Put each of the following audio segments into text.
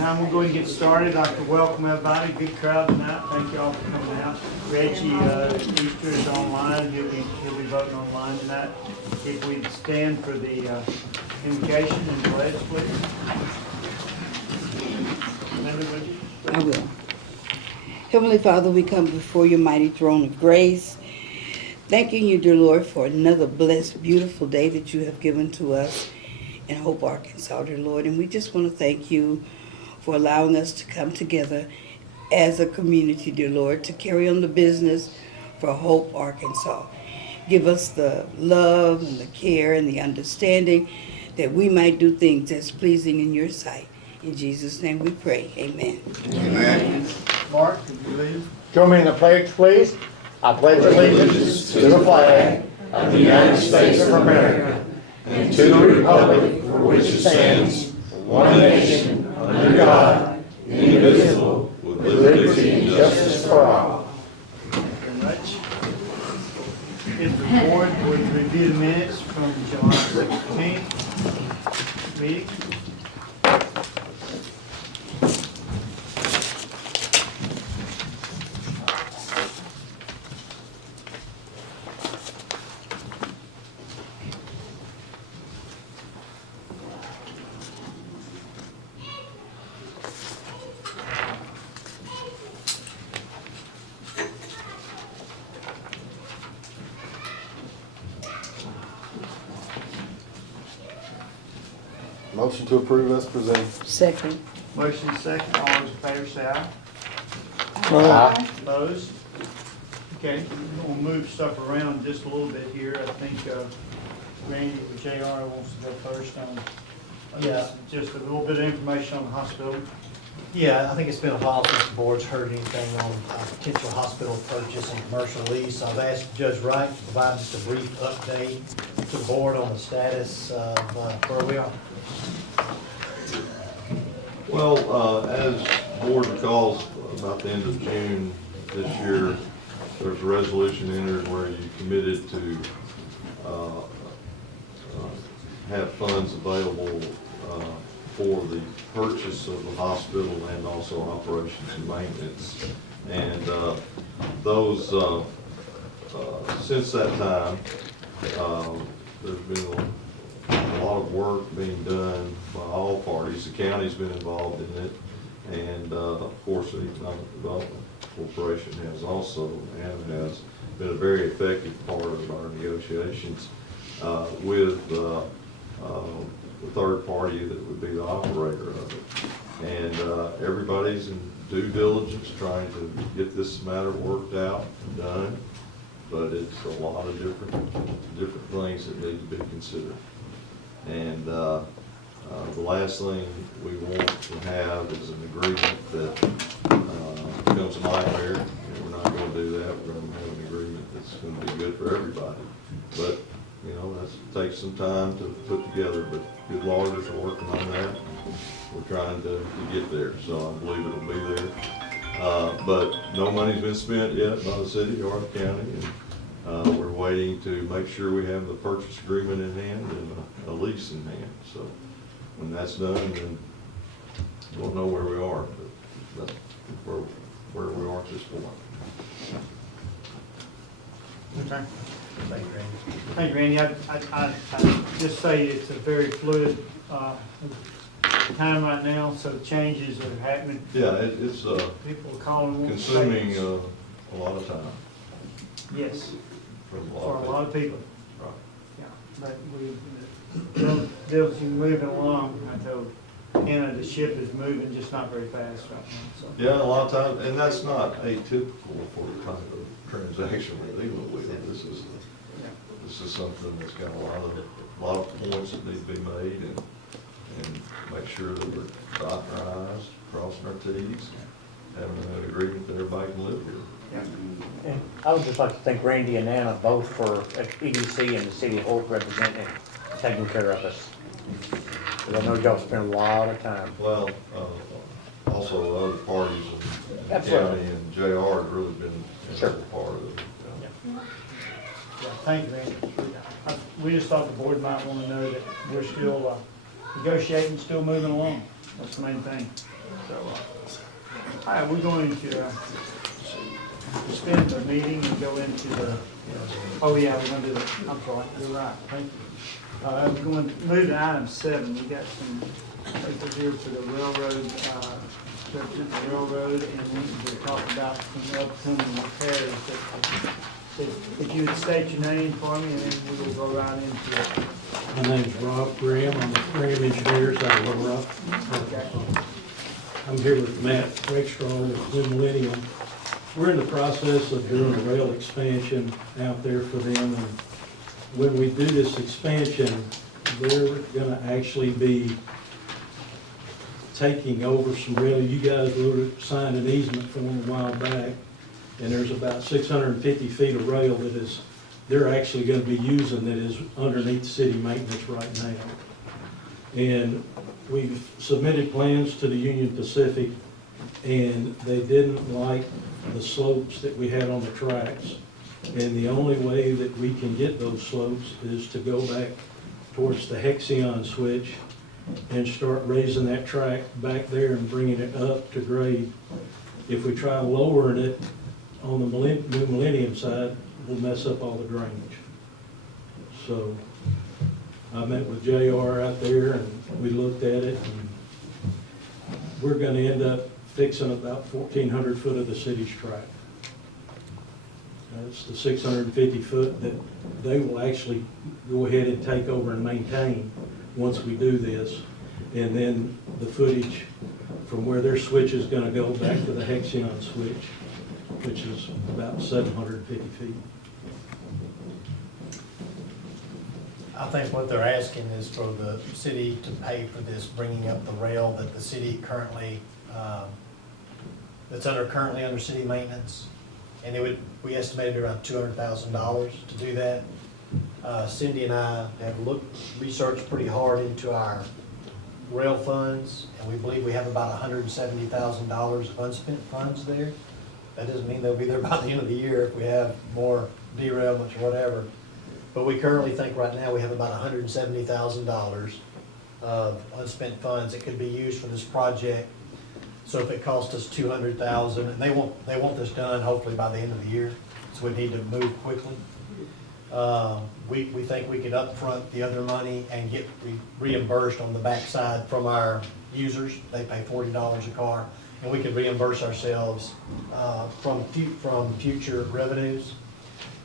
time, we'll go ahead and get started. I'd like to welcome everybody. Good crowd tonight. Thank you all for coming out. Reggie, Easter is online. He'll be voting online tonight. If we'd stand for the invocation and pledge, please. I will. Heavenly Father, we come before your mighty throne of grace, thanking you, dear Lord, for another blessed, beautiful day that you have given to us in Hope, Arkansas, dear Lord. And we just want to thank you for allowing us to come together as a community, dear Lord, to carry on the business for Hope, Arkansas. Give us the love and the care and the understanding that we might do things that's pleasing in your sight. In Jesus' name we pray. Amen. Amen. Mark, could you lead? Join me in the pledge, please. I pledge allegiance to the flag of the United States of America and to the republic for which it stands, one nation, under God, indivisible, with liberty and justice for all. Thank you very much. If the board would review the minutes from July 16th meeting. Motion to approve as presented. Second. Motion second. All those in favor say aye. Aye. Opposed? Okay, we'll move stuff around just a little bit here. I think Randy or JR wants to go first on just a little bit of information on the hospital. Yeah, I think it's been a while since the board's heard anything on potential hospital purchase and commercial lease. I've asked Judge Wright to provide just a brief update to the board on the status of where we are. Well, as the board recalls, about the end of June this year, there was a resolution entered where you committed to have funds available for the purchase of the hospital and also operations and maintenance. And those, since that time, there's been a lot of work being done by all parties. The county's been involved in it, and of course the Economic Development Corporation has also, and has been a very effective part of our negotiations with the third party that would be the operator of it. And everybody's in due diligence trying to get this matter worked out and done, but it's a lot of different things that need to be considered. And the last thing we want to have is an agreement that becomes a nightmare, and we're not going to do that. We're going to have an agreement that's going to be good for everybody. But, you know, that takes some time to put together, but good lawyers are working on that. We're trying to get there, so I believe it'll be there. But no money's been spent yet by the city or the county, and we're waiting to make sure we have the purchase agreement in hand and a lease in hand. So when that's done, then we'll know where we are, but that's where we are at this point. Okay. Thank you, Randy. Thank you, Randy. I just say it's a very fluid time right now, so changes are happening. Yeah, it's People are calling. consuming a lot of time Yes, for a for a lot of people. Right. Yeah, but Bill's moving along. I told Hannah the ship is moving, just not very fast right now. So. Yeah, a lot of times, and that's not atypical for the type of transaction we're dealing with. This is something that's got a lot of points that need to be made, and make sure that we're dotting our I's, crossing our T's, having an agreement that everybody can live here. Yeah. And I would just like to thank Randy and Anna both for EDC and the City of Hope representing, taking care of us. Because I know y'all spend a lot of time. Well, also other parties in the county and JR has really been a part of it. Yeah, thank you, Randy. We just thought the board might want to know that we're still negotiating, still moving along. That's the main thing. So, all right, we're going to suspend the meeting and go into the, oh yeah, we're gonna do the, I'm sorry, you're right, thank you. We're going to move to item 7. We got some papers here for the railroad, the railroad, and we need to talk about some upcoming repairs. If you would state your name for me, and then we will go right into it. My name's Rob Graham. I'm with Graham Engineers out of Little Rock. Okay. I'm here with Matt Rakestraw with Millennium. We're in the process of doing a rail expansion out there for them. And when we do this expansion, they're gonna actually be taking over some rail. You guys signed an easement for them a while back, and there's about 650 feet of rail that is, they're actually gonna be using that is underneath city maintenance right now. And we've submitted plans to the Union Pacific, and they didn't like the slopes that we had on the tracks. And the only way that we can get those slopes is to go back towards the Hexion switch and start raising that track back there and bringing it up to grade. If we try lowering it on the new Millennium side, we'll mess up all the drainage. So I met with JR out there and we looked at it, and we're gonna end up fixing about 1,400 foot of the city's track. That's the 650 foot that they will actually go ahead and take over and maintain once we do this. And then the footage from where their switch is gonna go back to the Hexion switch, which is about 750 feet. I think what they're asking is for the city to pay for this, bringing up the rail that the city currently, that's currently under city maintenance. And it would, we estimated around $200,000 to do that. Cindy and I have researched pretty hard into our rail funds, and we believe we have about $170,000 of unspent funds there. That doesn't mean they'll be there by the end of the year if we have more derailments or whatever. But we currently think right now we have about $170,000 of unspent funds that could be used for this project. So if it costs us $200,000, and they want this done hopefully by the end of the year, so we need to move quickly. We think we could upfront the other money and get reimbursed on the backside from our users. They pay $40 a car, and we could reimburse ourselves from future revenues.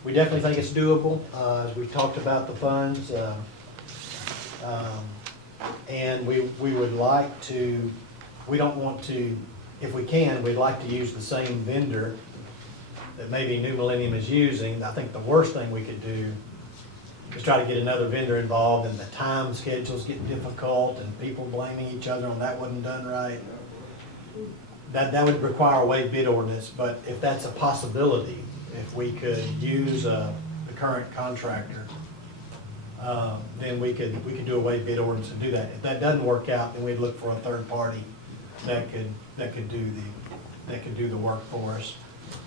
We definitely think it's doable, as we talked about the funds, and we would like to. We don't want to, if we can, we'd like to use the same vendor that maybe New Millennium is using. I think the worst thing we could do is try to get another vendor involved, and the time schedules get difficult and people blaming each other on that wasn't done right. That would require a waive bid ordinance, but if that's a possibility, if we could use the current contractor, then we could do a waive bid ordinance and do that. If that doesn't work out, then we'd look for a third party that could do the work for us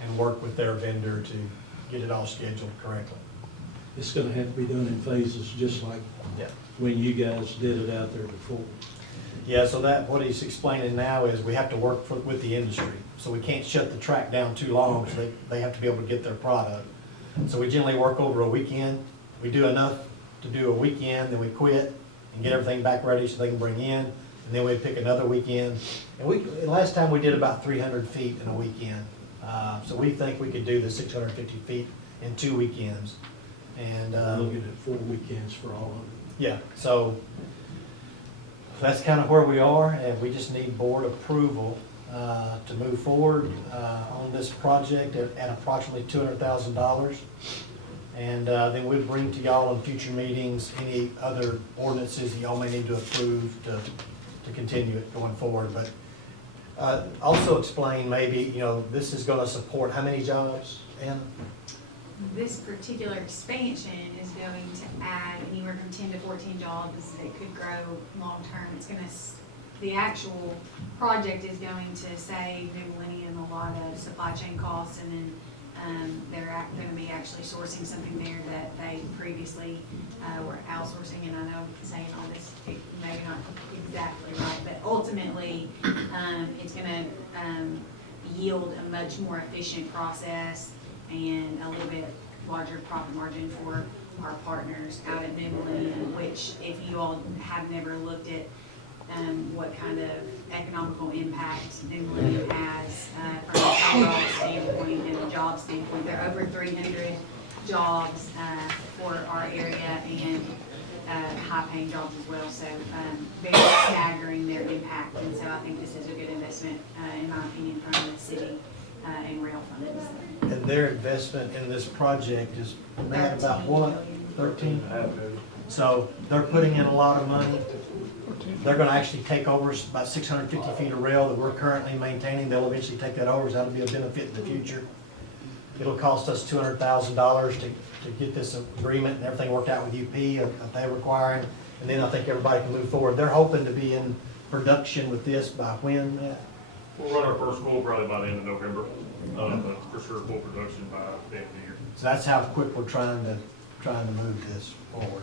and work with their vendor to get it all scheduled correctly. It's gonna have to be done in phases, just like when you guys did it out there before. Yeah, so what he's explaining now is we have to work with the industry. So we can't shut the track down too long, because they have to be able to get their product. So we generally work over a weekend. We do enough to do a weekend, then we quit and get everything back ready so they can bring in. And then we'd pick another weekend. And last time we did about 300 feet in a weekend. So we think we could do the 650 feet in 2 weekends. And Looking at 4 weekends for all of it. yeah, so that's kind of where we are, and we just need board approval to move forward on this project at approximately $200,000. And then we'll bring to y'all in future meetings any other ordinances that y'all may need to approve to continue it going forward. But also explain maybe, this is going to support how many jobs, Anna? This particular expansion is going to add anywhere from 10 to 14 jobs that could grow long-term. It's going to, the actual project is going to save New Millennium a lot of supply chain costs, and then they're going to be actually sourcing something there that they previously were outsourcing. And I know saying all this, maybe not exactly right, but ultimately ultimately, it's gonna, yield a much more efficient process and a little bit larger profit margin for our partners out at Millennium, which if you all have never looked at what kind of economical impact Millennium has from an overall standpoint and a job standpoint. There are over 300 jobs for our area and high-paying jobs as well. So very staggering their impact. And so I think this is a good investment, in my opinion, from the city and rail funds. And their investment in this project is mad about what, 13? So they're putting in a lot of money. They're gonna actually take over about 650 feet of rail that we're currently maintaining. They'll eventually take that over, so that'll be a benefit in the future. It'll cost us $200,000 to get this agreement and everything worked out with UP, if they require it. And then I think everybody can move forward. They're hoping to be in production with this by when, Matt? We'll run our first school probably by the end of November, but for sure full production by the end of the year. So that's how quick we're trying to move this forward.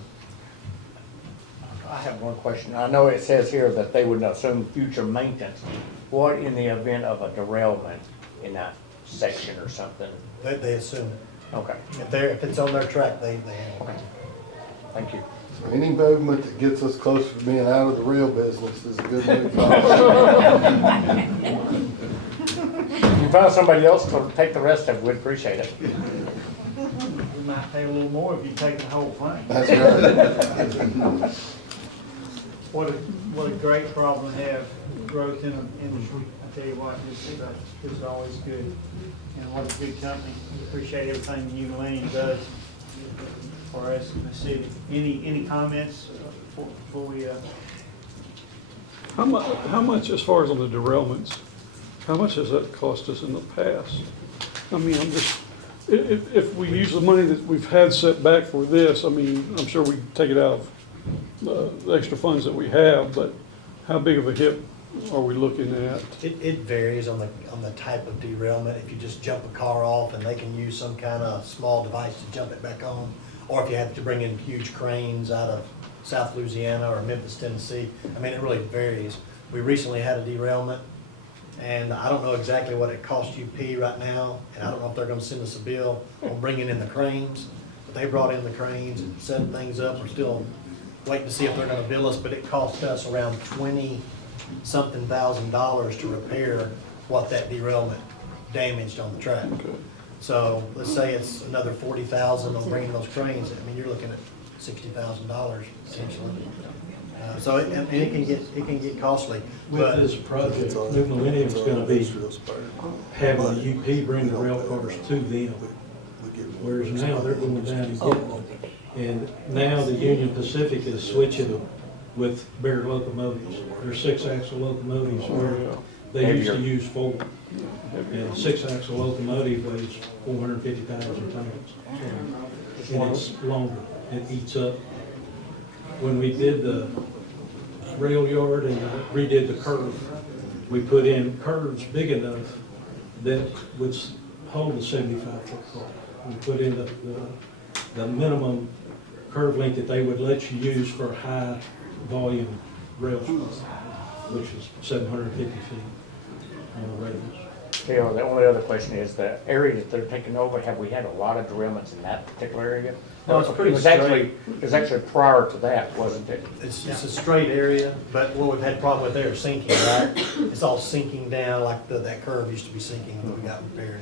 I have one question. I know it says here that they would assume future maintenance. What in the event of a derailment in that section or something? They assume it. Okay, If it's on their track, they handle it. thank you. So any movement that gets us closer to being out of the real business is a good move. If you find somebody else to take the rest of it, we'd appreciate it. We might pay a little more if you take the whole thing. That's right. What a great problem to have, growth in an industry. I tell you what, this is always good. And what a good company. We appreciate everything New Millennium does for us in the city. Any comments before we, How much, as far as on the derailments, how much has that cost us in the past? I mean, I'm just, if we use the money that we've had set back for this, I mean, I'm sure we can take it out of the extra funds that we have, but how big of a hit are we looking at? It varies on the type of derailment. If you just jump a car off and they can use some kind of small device to jump it back on, or if you have to bring in huge cranes out of South Louisiana or Memphis, Tennessee. I mean, it really varies. We recently had a derailment, and I don't know exactly what it cost UP right now, and I don't know if they're gonna send us a bill on bringing in the cranes. But they brought in the cranes and set things up. We're still waiting to see if they're gonna bill us, but it cost us around $20-something thousand to repair what that derailment damaged on the track. So let's say it's another $40,000 on bringing those cranes. I mean, you're looking at $60,000 essentially. So it can get costly. With But this project, New Millennium's gonna be having the UP bring the rail cars to them, whereas now they're going down and getting them. And now the Union Pacific is switching them with bigger locomotives. They're 6-axle locomotives where they used to use 4. And a 6-axle locomotive weighs 450,000 pounds. And it's longer, it eats up. When we did the rail yard and redid the curve, we put in curves big enough that would hold a 75-foot car. We put in the minimum curve length that they would let you use for high volume rail spur, which is 750 feet on a radius. Okay, well, the only other question is the area that they're taking over, have we had a lot of derailments in that particular area? No, it's pretty It was straight. actually prior to that, wasn't it? it's a straight area, but what we've had problem with there is sinking, right? It's all sinking down like that curve used to be sinking when we got repaired.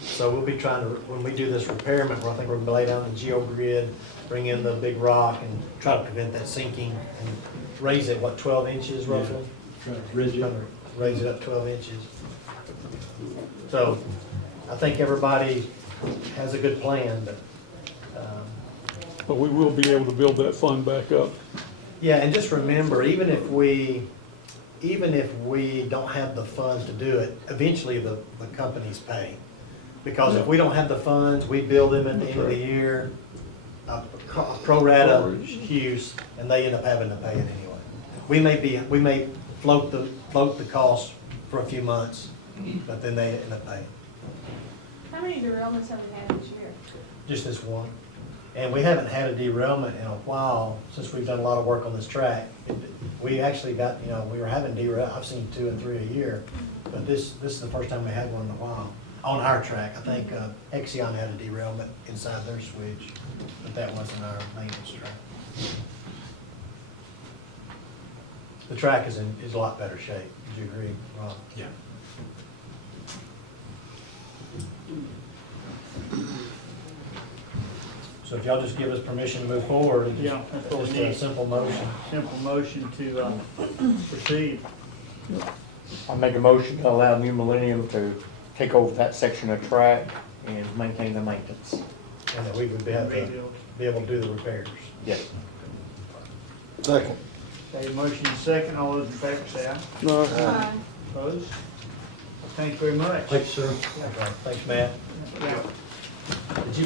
So we'll be trying to, when we do this repairment, I think we're gonna lay down the geogrid, bring in the big rock and try to prevent that sinking and raise it, 12 inches roughly? Try to bridge it. Raise it up 12 inches. So I think everybody has a good plan, but, But we will be able to build that fund back up. yeah, and just remember, even if we don't have the funds to do it, eventually the companies pay. Because if we don't have the funds, we bill them at the end of the year, pro rata use, and they end up having to pay it anyway. We may float the cost for a few months, but then they end up paying. How many derailments have we had this year? Just this one. And we haven't had a derailment in a while, since we've done a lot of work on this track. We actually got, we were having derail, I've seen 2 and 3 a year, but this is the first time we had one in a while. On our track, I think Exxon had a derailment inside their switch, but that wasn't our maintenance track. The track is a lot better shape. Would you agree, Rob? Yeah. So if y'all just give us permission to move forward, and Yeah, that's what we just a need. simple motion. Simple motion to proceed. I make a motion to allow New Millennium to take over that section of track and maintain the maintenance. And that we would be able to do the repairs. Yes. Second. Okay, motion is second. All those in favor say aye. Aye. Opposed? Thank you very much. Thank you, sir. Okay, thanks, Matt. Yeah.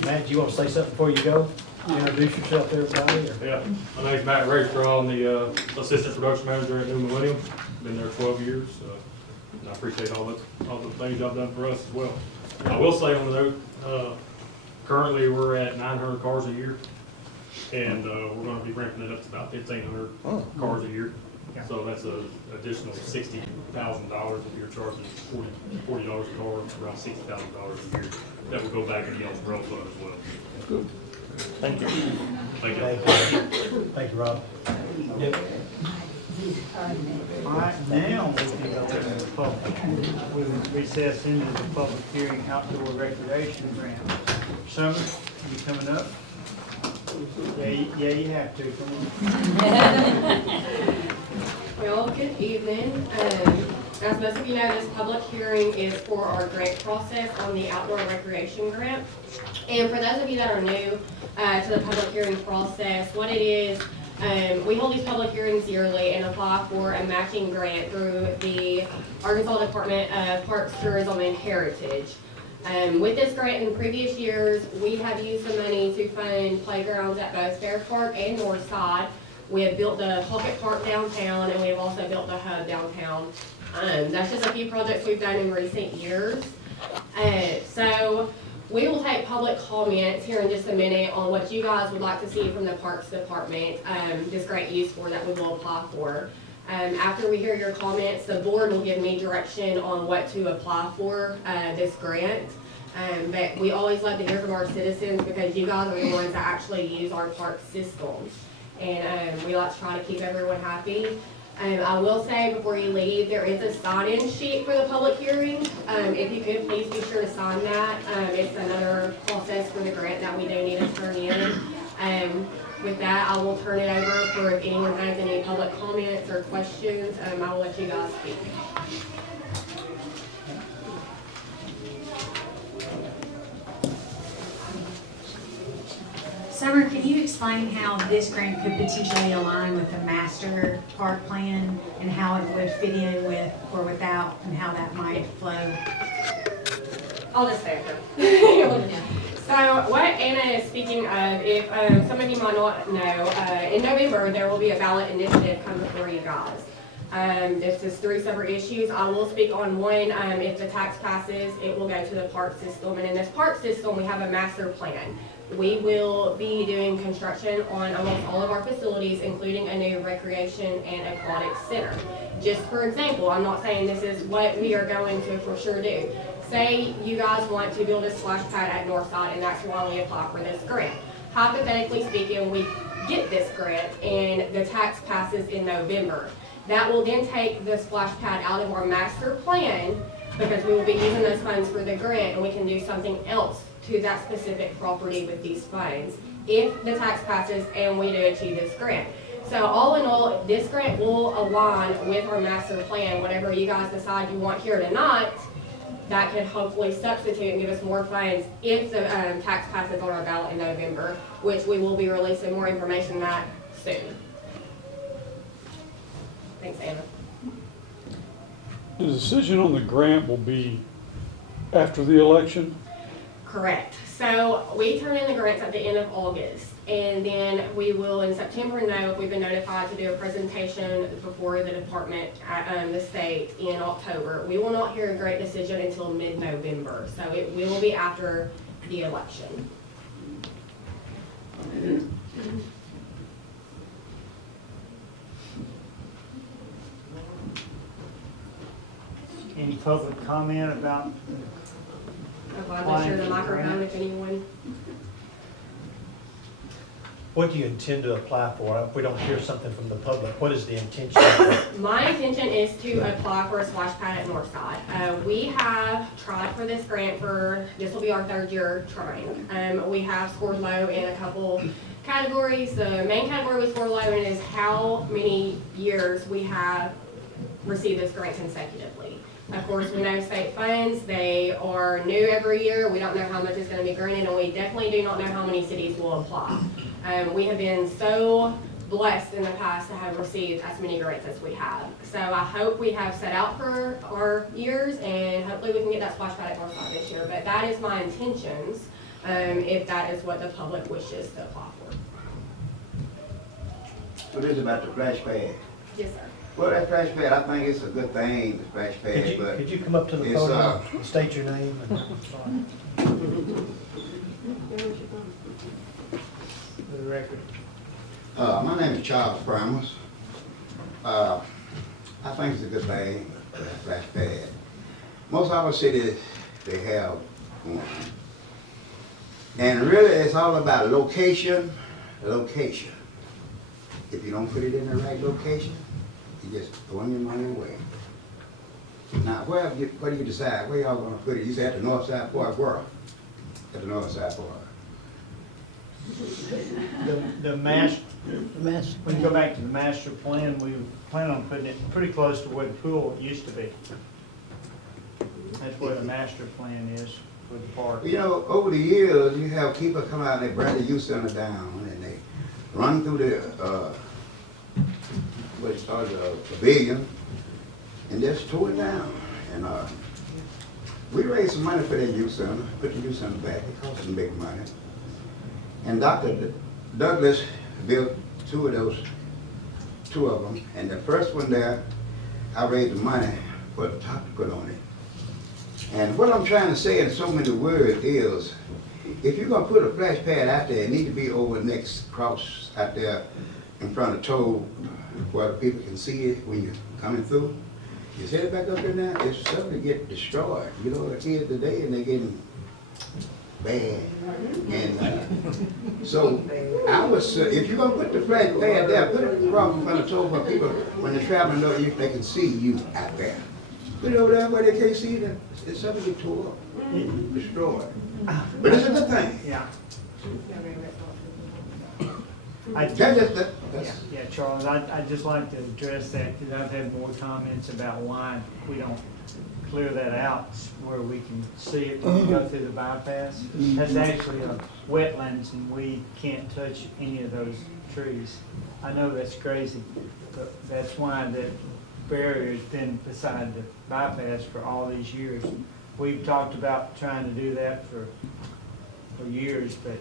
Matt, do you want to say something before you go? Introduce yourself to everybody, or? Yeah, my name's Matt Rakestraw. I'm the assistant production manager at New Millennium. Been there 12 years, and I appreciate all the things y'all done for us as well. I will say on the note, currently we're at 900 cars a year, and we're gonna be ramping it up to about 1,500 cars a year. Yeah. So that's an additional $60,000 if you're charging $40 a car, around $60,000 a year. That will go back in y'all's rail fund as well. Good. Thank you. Thank you. Thank you. Thank you, Rob. Yep. All right, now we can go to the public. We will recess into the public hearing outdoor recreation grant. Summer, you coming up? Yeah, you have to, come on. Well, good evening. As most of you know, this public hearing is for our grant process on the outdoor recreation grant. And for those of you that are new to the public hearing process, what it is, we hold these public hearings yearly and apply for a matching grant through the Arkansas Department of Parks, Tourism, and Heritage. With this grant in previous years, we have used the money to fund playgrounds at both Fair Park and Northside. We have built the Pocket Park downtown, and we have also built the hub downtown. That's just a few projects we've done in recent years. So we will take public comments here in just a minute on what you guys would like to see from the Parks Department, this grant use for that we will apply for. After we hear your comments, the board will give me direction on what to apply for this grant. But we always love to hear from our citizens because you guys are the ones that actually use our park systems. And we like to try to keep everyone happy. I will say before you leave, there is a sign-in sheet for the public hearing. If you could, please be sure to sign that. It's another process for the grant that we do need to turn in. With that, I will turn it over for if anyone has any public comments or questions. I will let you guys speak. Summer, can you explain how this grant could potentially align with the master park plan and how it would fit in with or without and how that might flow? I'll just say it. So what Anna is speaking of, if some of you might not know, in November there will be a ballot initiative come before you guys. This is 3 separate issues. I will speak on one. If the tax passes, it will go to the park system. And in this park system, we have a master plan. We will be doing construction on almost all of our facilities, including a new recreation and aquatic center. Just for example, I'm not saying this is what we are going to for sure do. Say you guys want to build a splash pad at Northside, and that's why we apply for this grant. Hypothetically speaking, we get this grant and the tax passes in November. That will then take the splash pad out of our master plan because we will be using those funds for the grant, and we can do something else to that specific property with these funds if the tax passes and we do achieve this grant. So all in all, this grant will align with our master plan. Whatever you guys decide you want here tonight, that can hopefully substitute and give us more funds if the tax passes on our ballot in November, which we will be releasing more information on that soon. Thanks, Anna. The decision on the grant will be after the election? Correct. So we turn in the grants at the end of August, and then we will in September know if we've been notified to do a presentation before the department at the state in October. We will not hear a grant decision until mid-November, so it will be after the election. Any public comment about, I'm glad to share the microphone if anyone. What do you intend to apply for? If we don't hear something from the public, what is the intention? My intention is to apply for a splash pad at Northside. We have tried for this grant this will be our 3rd year trying. We have scored low in a couple categories. The main category we scored low in is how many years we have received this grant consecutively. Of course, we know state funds, they are new every year. We don't know how much is going to be granted, and we definitely do not know how many cities will apply. We have been so blessed in the past to have received as many grants as we have. So I hope we have set out for our years, and hopefully we can get that splash pad at Northside this year. But that is my intentions, if that is what the public wishes to apply for. What is about the splash pad? Yes, sir. Well, that splash pad, I think it's a good thing, the splash pad, but Could you come up to the it's, podium and state your name? for the record? my name is Charles Primus. I think it's a good thing, the splash pad. Most of our cities, they have one. And really, it's all about location. If you don't put it in the right location, you just throwing your money away. Now, where do you decide? Where y'all gonna put it? You say at the north side park, where? At the north side park. The master, when you go back to the master plan, we plan on putting it pretty close to where the pool used to be. That's where the master plan is for the park. You know, over the years, you have people come out and they bring the youth center down and they run through the, what's called the pavilion and just tore it down. And we raised some money for that youth center, put the youth center back, it cost some big money. And Dr. Douglas built two of them, and the first one there, I raised the money for the top to put on it. And what I'm trying to say in so many words is, if you're gonna put a splash pad out there, it need to be over next cross out there in front of toll where the people can see it when you're coming through. You set it back up in there, it's something to get destroyed. You know, the kids today, and they're getting bad. And so I was, if you're gonna put the splash pad there, put it across in front of toll where people, when they're traveling, they can see you out there. Put it over there where they can't see it, it's something to get tore up, destroyed. But it's a good thing. Yeah. Yeah, Charles, I'd just like to address that, because I've had more comments about why we don't clear that out where we can see it when we go through the bypass. That's actually a wetlands, and we can't touch any of those trees. I know that's crazy, but that's why that barrier's been beside the bypass for all these years. We've talked about trying to do that for years, but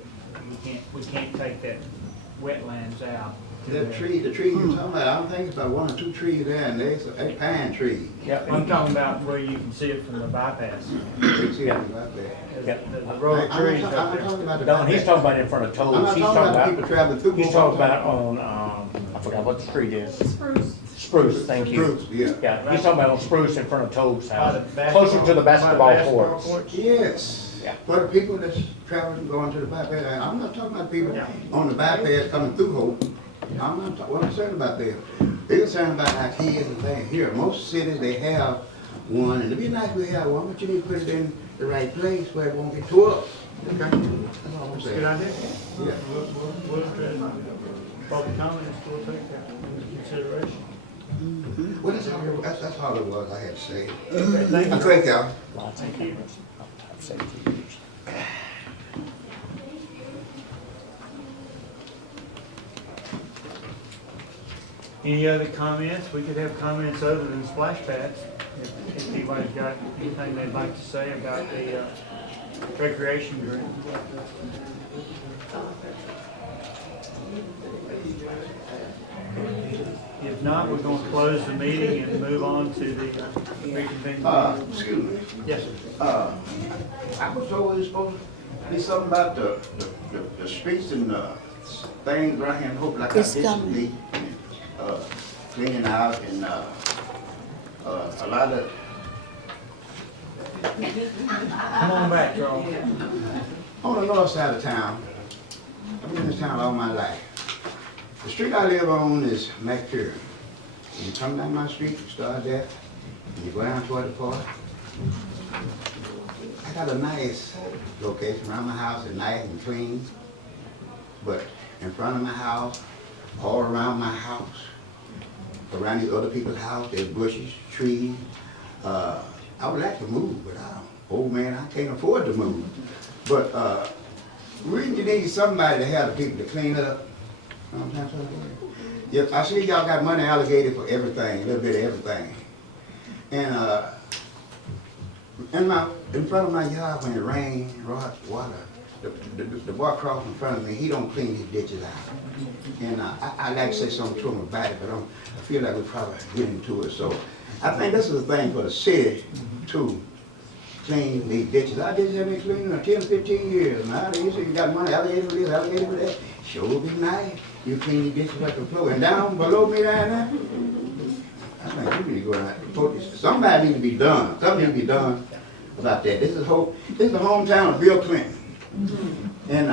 we can't take that wetlands out. The tree you're talking about, I don't think it's about one or two trees there, and there's a pine tree. Yeah, I'm talking about where you can see it from the bypass. You can see it right there. The row of trees I'm up not there. talking about the Don, he's bypass. talking about in front of I'm Toll's. not He's talking talking about the people about, traveling through. he's talking about on, I forgot what the street is. Spruce. Spruce, thank you. Spruce, yeah. Yeah, he's talking about on Spruce in front of Toll's By house, the closer to the basketball courts. courts. Yes. Yeah. For the people that's traveling, going to the bypass, I'm not talking about people Yeah. on the bypass coming through Hope. I'm not talking, what I'm saying about them. They're concerned about our kids and things. Here, most cities, they have one, and it'd be nice if we have one, but you need to put it in the right place where it won't get tore up. Okay? That's all I'm Good saying. idea. Yeah. We'll address public comments, we'll take that into consideration. Well, that's all it was I had to say. Okay, thank you. Thank y'all. Thank you. Any other comments? We could have comments other than splash pads. If anybody's got anything they'd like to say about the recreation grant. If not, we're going to close the meeting and move on to the reconvene. Excuse me. Yes, sir. I was told it was supposed to be something about the streets and things around here in Hope like I It's used to coming. be. Cleaning out and a lot of Come on back, Charles. On the north side of town, I've been in this town all my life. The street I live on is McCure. You come down my street, you start there, and you go down toward the park. I got a nice location around my house, it's nice and clean. But in front of my house, all around my house, around these other people's house, there's bushes, trees. I would like to move, but old man, I can't afford to move. But really you need somebody to have the people to clean up. You know what I'm saying? Yeah, I see y'all got money allocated for everything, a little bit of everything. And in front of my yard when it rains, water, the boy across in front of me, he don't clean his ditches out. And I like to say something to him about it, but I feel like we're probably getting to it. So I think this is a thing for the city to clean these ditches. Our ditches have been cleaned in 10, 15 years. Now they say you got money allocated for this, allocated for that. Sure would be nice. You clean these ditches like the floor. And down below me down there, I think you need to go out. Somebody needs to be done. Something needs to be done about that. This is the hometown of Bill Clinton. And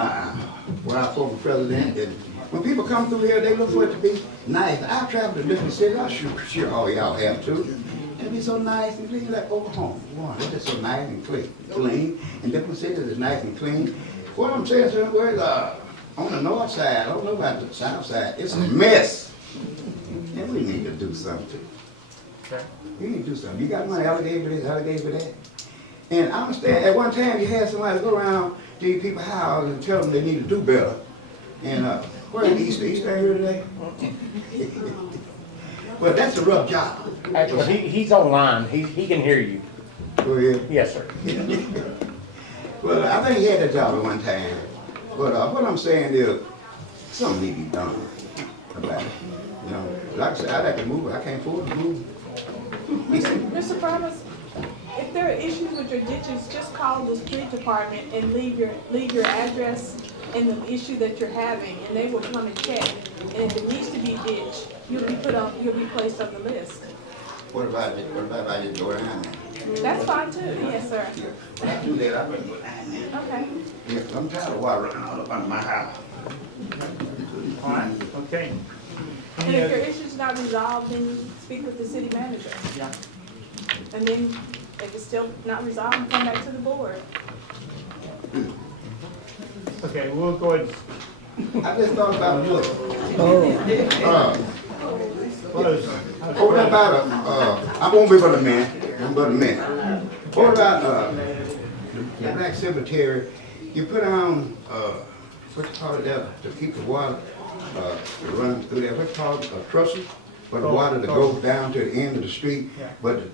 where our former president. And when people come through here, they look for it to be nice. I travel to different cities. I'm sure all y'all have too. It'd be so nice and clean like over home. It's just so nice and clean. In different cities, it's nice and clean. What I'm saying, sir, on the north side, I don't know about the south side, it's a mess. And we need to do something. Okay. You need to do something. You got money allocated for this, allocated for that. And I understand at one time you had somebody go around to these people's houses and tell them they need to do better. And where is Easter? Easter here today? Well, that's a rough job. Actually, he's online. He can hear you. Go ahead. Yes, sir. Well, I think he had that job at one time. But what I'm saying is, something needs to be done about it. You know, like I said, I like to move, but I can't afford to move. Mr. Promise, if there are issues with your ditches, just call the street department and leave your address and the issue that you're having, and they will come and check. And if it needs to be ditched, you'll be placed on the list. What about it? What about I just go down there? That's fine too, yes, sir. When I do that, I better go down there. Okay. Yeah, I'm tired of water running all up under my house. All right, okay. And if your issue's not resolved, then speak with the city manager. Yeah. And then if it's still not resolved, come back to the board. Okay, we'll go ahead. I just thought about it. What about I won't be but a minute. What about the black cemetery? You put on what you call it there to keep the water running through there. What's called trusses for the water to go down to the end of the street. But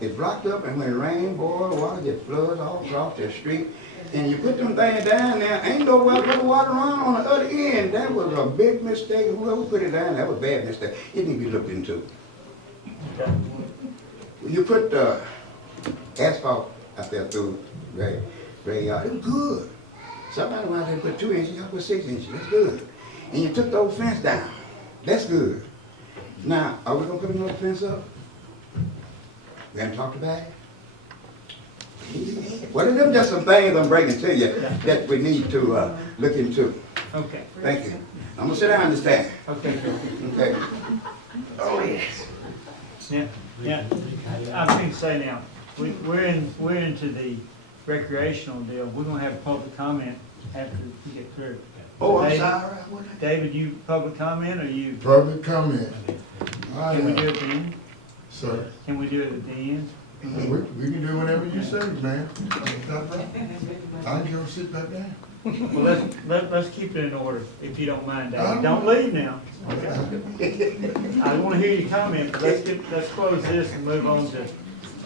it's blocked up, and when it rains, boy, water gets floods all across the street. And you put them things down there, ain't no way for the water run on the other end. That was a big mistake. Whoever put it down, that was a bad mistake. It needs to be looked into. Okay. You put asphalt out there through graveyard. It was good. Somebody went out there and put 2 inches, y'all put 6 inches. That's good. And you took the old fence down. That's good. Now, are we gonna put another fence up? We haven't talked about it? Well, them just some things I'm bringing to you that we need to look into. Okay. Thank you. I'm gonna sit down and understand. Okay, good. Okay. Oh, yes. Yeah. I was going to say now, we're into the recreational deal. We're going to have public comment after we get through. Oh, I'm David- sorry. David, you public comment or you? Public comment. Can we do it then? Sir, Can we do it at the end? we can do whatever you say, man. I can go sit back down. Well, let's keep it in order, if you don't mind, David. Don't leave now. Okay. I want to hear your comment, but let's close this and move on to,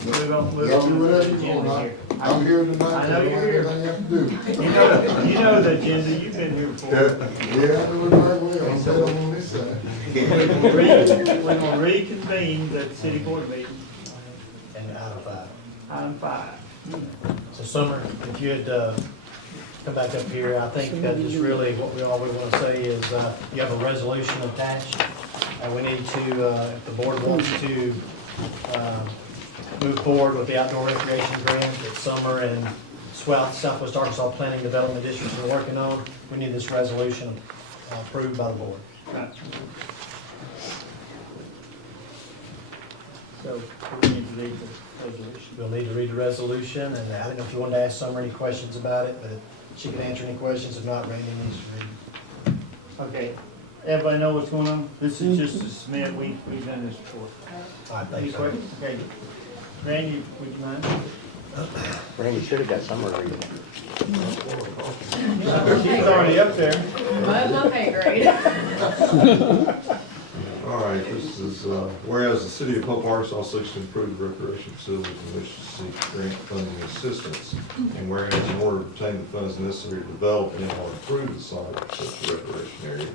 Y'all do whatever you agenda want. here. I'm here tonight. I know you're here. Everything you have to do. You know the agenda, you've been here before. Yeah, I do it right well. I'm sitting on this side. We're going to reconvene the city board meeting, And out of item 5. So Summer, if you'd come back up here, I think that is really what all we want to say is you have a resolution attached. And we need to, if the board wants to move forward with the outdoor recreation grant that Summer and Southwest Arkansas Planning Development Districts are working on. We need this resolution approved by the board. Right. So we need to read the resolution. We'll need to read the resolution, and I don't know if you wanted to ask Summer any questions about it, but she can answer any questions. If not, Randy needs to read. Okay, everybody know what's going on? This is just to submit, we've done this before. All right, Any thanks. questions? Okay. Randy, would you mind? Randy should have got some reading. She's already up there. Above my pay grade. All right, this is, whereas the city of Hope, Arkansas seeks to improve the recreation facilities and wishes to seek grant funding assistance. And whereas in order to obtain the funds necessary to develop and or improve the site of such a recreation area,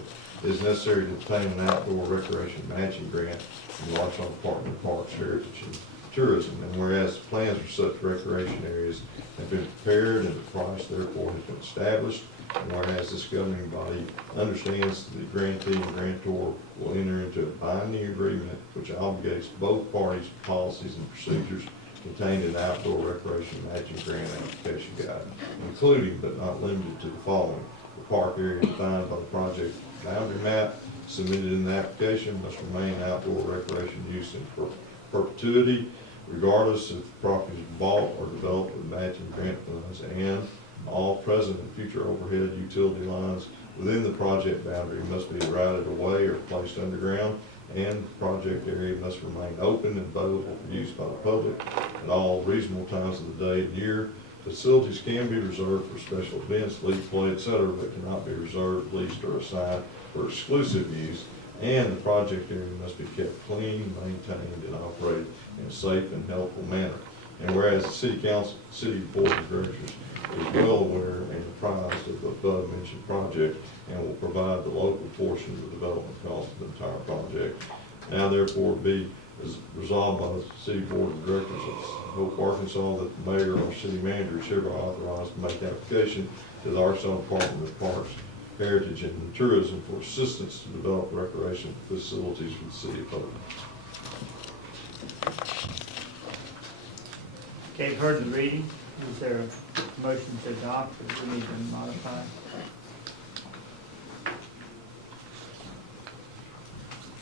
it is necessary to obtain an outdoor recreation matching grant from the Arkansas Department of Parks, Heritage, and Tourism. And whereas plans for such recreation areas have been prepared and the price therefore has been established, and whereas this governing body understands that the grantee and grantor will enter into a binding agreement which obligates both parties' policies and procedures contained in the outdoor recreation matching grant application guide, including but not limited to the following: the park area defined by the project boundary map submitted in the application must remain outdoor recreation use in perpetuity, regardless if the property is bought or developed with matching grant funds, and all present and future overhead utility lines within the project boundary must be routed away or placed underground, and the project area must remain open and available for use by the public at all reasonable times of the day and year. Facilities can be reserved for special events, league play, etc., but cannot be reserved, leased, or assigned for exclusive use. And the project area must be kept clean, maintained, and operated in a safe and helpful manner. And whereas the city council, city board of directors is well aware and apprised of the above mentioned project and will provide the local portion of the development cost of the entire project. Now therefore be resolved by the city board of directors of Hope, Arkansas, that the mayor or city manager is hereby authorized to make application to the Arkansas Department of Parks, Heritage, and Tourism for assistance to develop recreation facilities for the city of Hope. Okay, you've heard the reading. Is there a motion to adopt or we need to modify?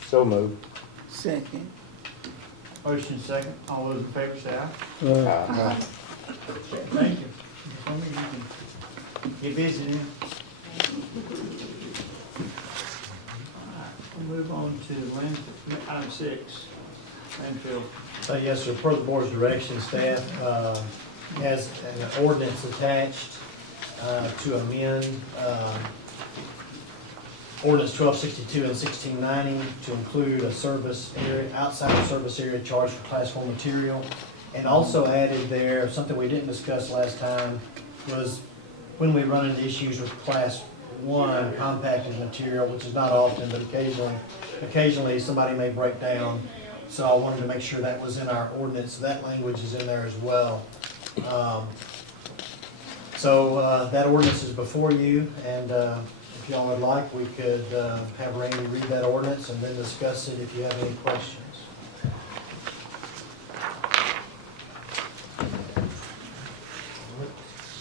So moved. Second. Motion second. All those in favor say aye. Thank you. You can get busy then. We'll move on to landfill, item 6, landfill. Yes, sir, per the board's direction, staff has an ordinance attached to amend ordinance 1262 and 1690 to include a service area, outside service area charge for class 4 material. And also added there, something we didn't discuss last time, was when we run into issues with class 1 compacted material, which is not often, but occasionally somebody may break down. So I wanted to make sure that was in our ordinance. That language is in there as well. That ordinance is before you, and if y'all would like, we could have Randy read that ordinance and then discuss it if you have any questions.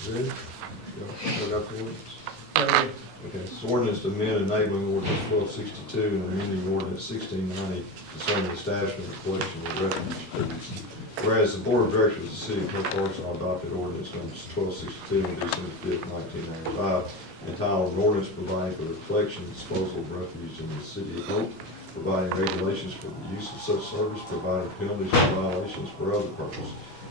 Ready? Y'all got the ordinance? Okay, it's ordinance to amend enabling ordinance 1262 and amending ordinance 1690 concerning the establishment and collection of refuse distribution. Whereas the board of directors of the city of Hope, Arkansas adopted ordinance number 1262 on December 5th, 1995, entitled an ordinance providing for the collection and disposal of refuse in the city of Hope, providing regulations for the use of such service, providing penalties for violations for other purposes.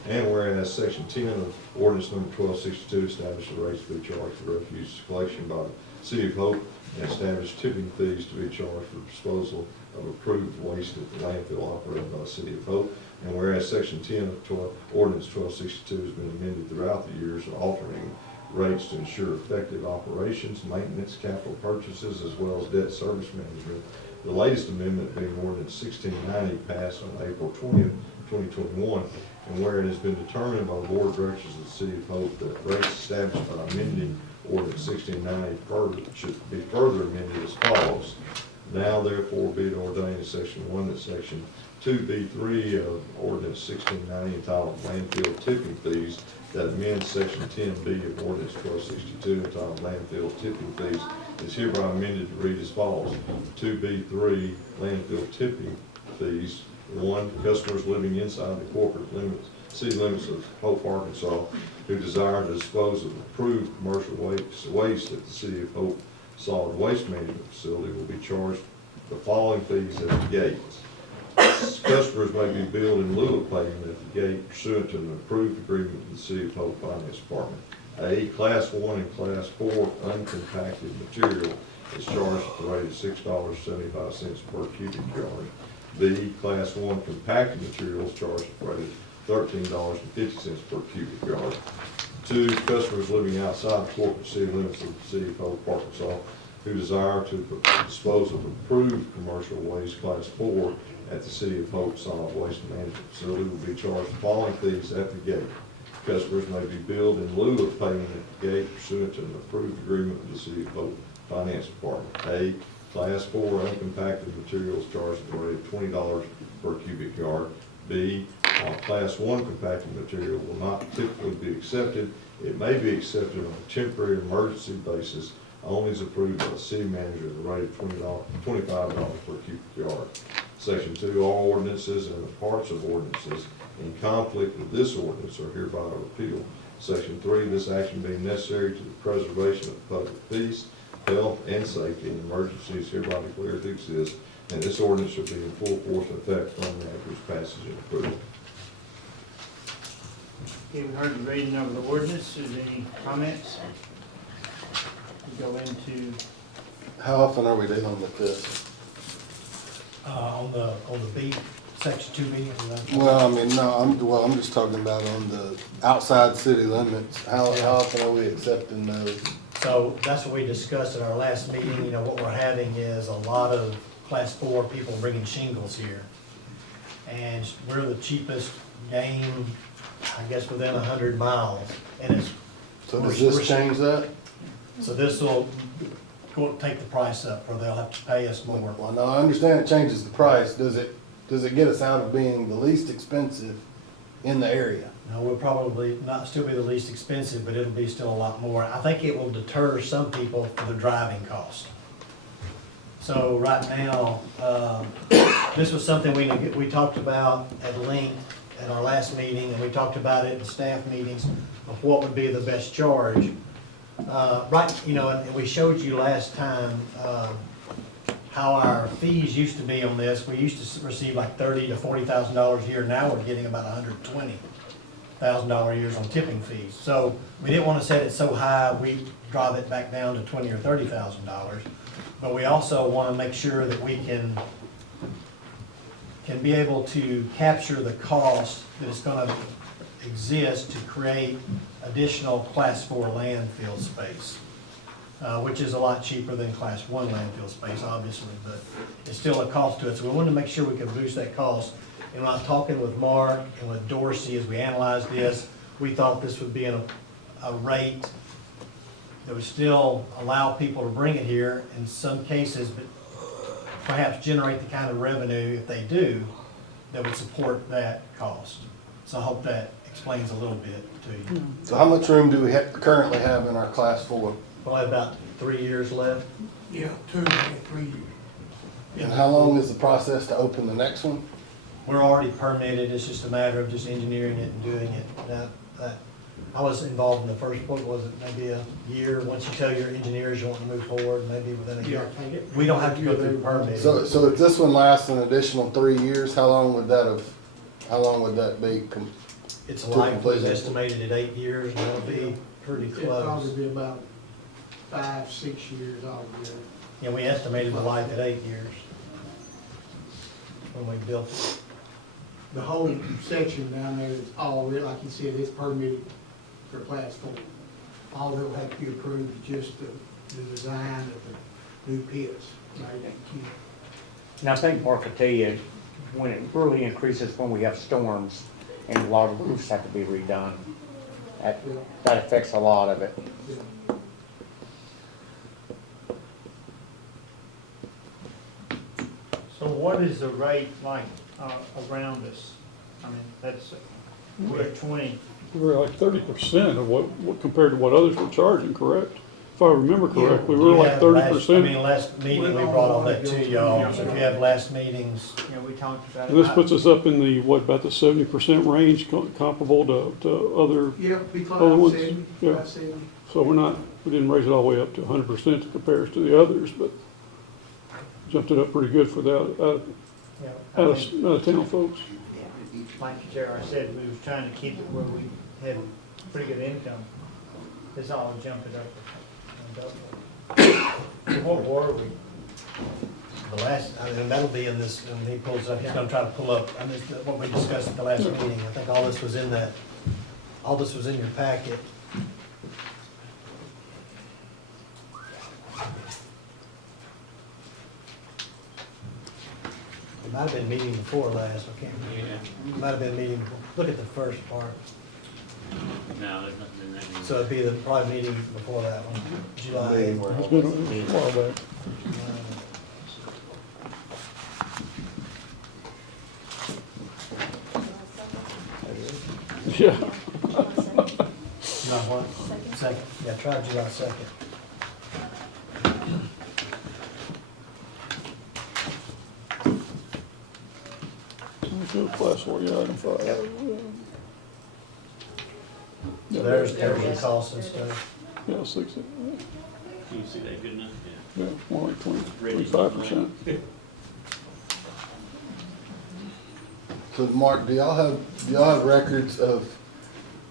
And whereas section 10 of ordinance number 1262 established the rates to be charged for refuse collection by the city of Hope and established tipping fees to be charged for disposal of approved waste at the landfill operated by the city of Hope. And whereas section 10 of ordinance 1262 has been amended throughout the years, altering rates to ensure effective operations, maintenance, capital purchases, as well as debt service management. The latest amendment being ordinance 1690 passed on April 20th, 2021. And where it has been determined by the board of directors of the city of Hope that rates established by amending ordinance 1690 should be further amended as follows. Now therefore be it ordained in section 1 that section 2B3 of ordinance 1690 entitled landfill tipping fees that amends section 10B of ordinance 1262 entitled landfill tipping fees is hereby amended to read as follows. 2B3 landfill tipping fees. 1, customers living inside the corporate limits, city limits of Hope, Arkansas, who desire to dispose of approved commercial waste at the City of Hope solid waste management facility will be charged the following fees at the gate. Customers may be billed in lieu of payment at the gate pursuant to an approved agreement with the City of Hope Finance Department. A, Class 1 and Class 4 uncompacted material is charged at the rate of $6.75 per cubic yard. B, Class 1 compacted material is charged at the rate of $13.50 per cubic yard. 2, customers living outside the corporate city limits of the City of Hope, Arkansas, who desire to dispose of approved commercial waste Class 4 at the City of Hope solid waste management facility will be charged the following fees at the gate. Customers may be billed in lieu of payment at the gate pursuant to an approved agreement with the City of Hope Finance Department. A, Class 4 uncompacted materials charged at the rate of $20 per cubic yard. B, while Class 1 compacted material will not typically be accepted, it may be accepted on a temporary emergency basis only as approved by the city manager at the rate of $25 per cubic yard. Section 2, all ordinances and the parts of ordinances in conflict with this ordinance are hereby repealed. Section 3, this action being necessary to the preservation of public peace, health, and safety in emergencies hereby declared to exist, and this ordinance shall be in full force and effect from after its passage and approval. Okay, we heard the reading of the ordinance. Is there any comments? We go into, How often are we dealing with this? On the B, section 2B. Well, I mean, no, I'm just talking about on the outside city limits. How often are we accepting those? So that's what we discussed at our last meeting. You know, what we're having is a lot of Class 4 people bringing shingles here. And we're the cheapest game, I guess, within 100 miles. And it's. So does this change that? So this will take the price up, or they'll have to pay us more. Well, no, I understand it changes the price. Does it get us out of being the least expensive in the area? No, we'll probably not still be the least expensive, but it'll be still a lot more. I think it will deter some people for the driving cost. So right now, this was something we talked about at length at our last meeting, and we talked about it in staff meetings of what would be the best charge. Right, you know, and we showed you last time how our fees used to be on this. We used to receive like $30,000 to $40,000 a year. Now we're getting about $120,000 a year on tipping fees. So we didn't want to set it so high we drive it back down to $20,000 or $30,000. But we also want to make sure that we can be able to capture the cost that is going to exist to create additional Class 4 landfill space, which is a lot cheaper than Class 1 landfill space, obviously, but it's still a cost to it. So we wanted to make sure we could boost that cost. And when I was talking with Mark and with Dorsey as we analyzed this, we thought this would be a rate that would still allow people to bring it here in some cases, but perhaps generate the kind of revenue, if they do, that would support that cost. So I hope that explains a little bit to you. So how much room do we currently have in our Class 4? We'll have about 3 years left. Yeah, 2 and 3 years. And how long is the process to open the next one? We're already permitted, it's just a matter of just engineering it and doing it. I was involved in the first book, was it maybe a year? Once you tell your engineers you want to move forward, maybe within a year. We don't have to go through permitting. So if this one lasts an additional 3 years, how long would that be? It's to likely completion? estimated at 8 years, and that'll be pretty It'll close. probably be about 5-6 years altogether. Yeah, we estimated the life at 8 years when we built it. The whole section down there is all, like you said, it's permitted for Class 4. All that will have to be approved is just the design of the new pits. Right? And I think Mark will tell you, when it really increases when we have storms and a lot of roofs have to be redone. That affects a lot of it. so what is the rate like around us. I mean, that's, we're at 20. We're like 30% of what compared to what others were charging, correct? If I remember correctly, we were You like have 30%. last meeting, we brought all that to y'all, so if you have last meetings, You know, we talked about And this it. puts us up in the, what, about the 70% range comparable to other, Yeah, be close Other to ones, 70, yeah. about 70. so we didn't raise it all the way up to 100% to compare us to the others, but jumped it up pretty good for the You know, I mean, out of town folks. like J.R. said, we was trying to keep it where we had pretty good income. This all jumped it up and double. So what were we? the last, I mean, that'll be in this, when he pulls up, he's gonna try to pull up, I mean, what we discussed at the last meeting, I think all this was in that, all this was in your packet. It might have been meeting before last, I can't remember. It might have been meeting before, look at the first part. No, there's nothing in that. So it'd be the probably meeting before that one, July. It's been a while back. Yeah. July what? Second, yeah, try July 2nd. Class 4, yeah, item 5. So there's your costs and stuff. Yeah, 60, Can you see that good enough? yeah, more like 20, 25%. So Mark, do y'all have records of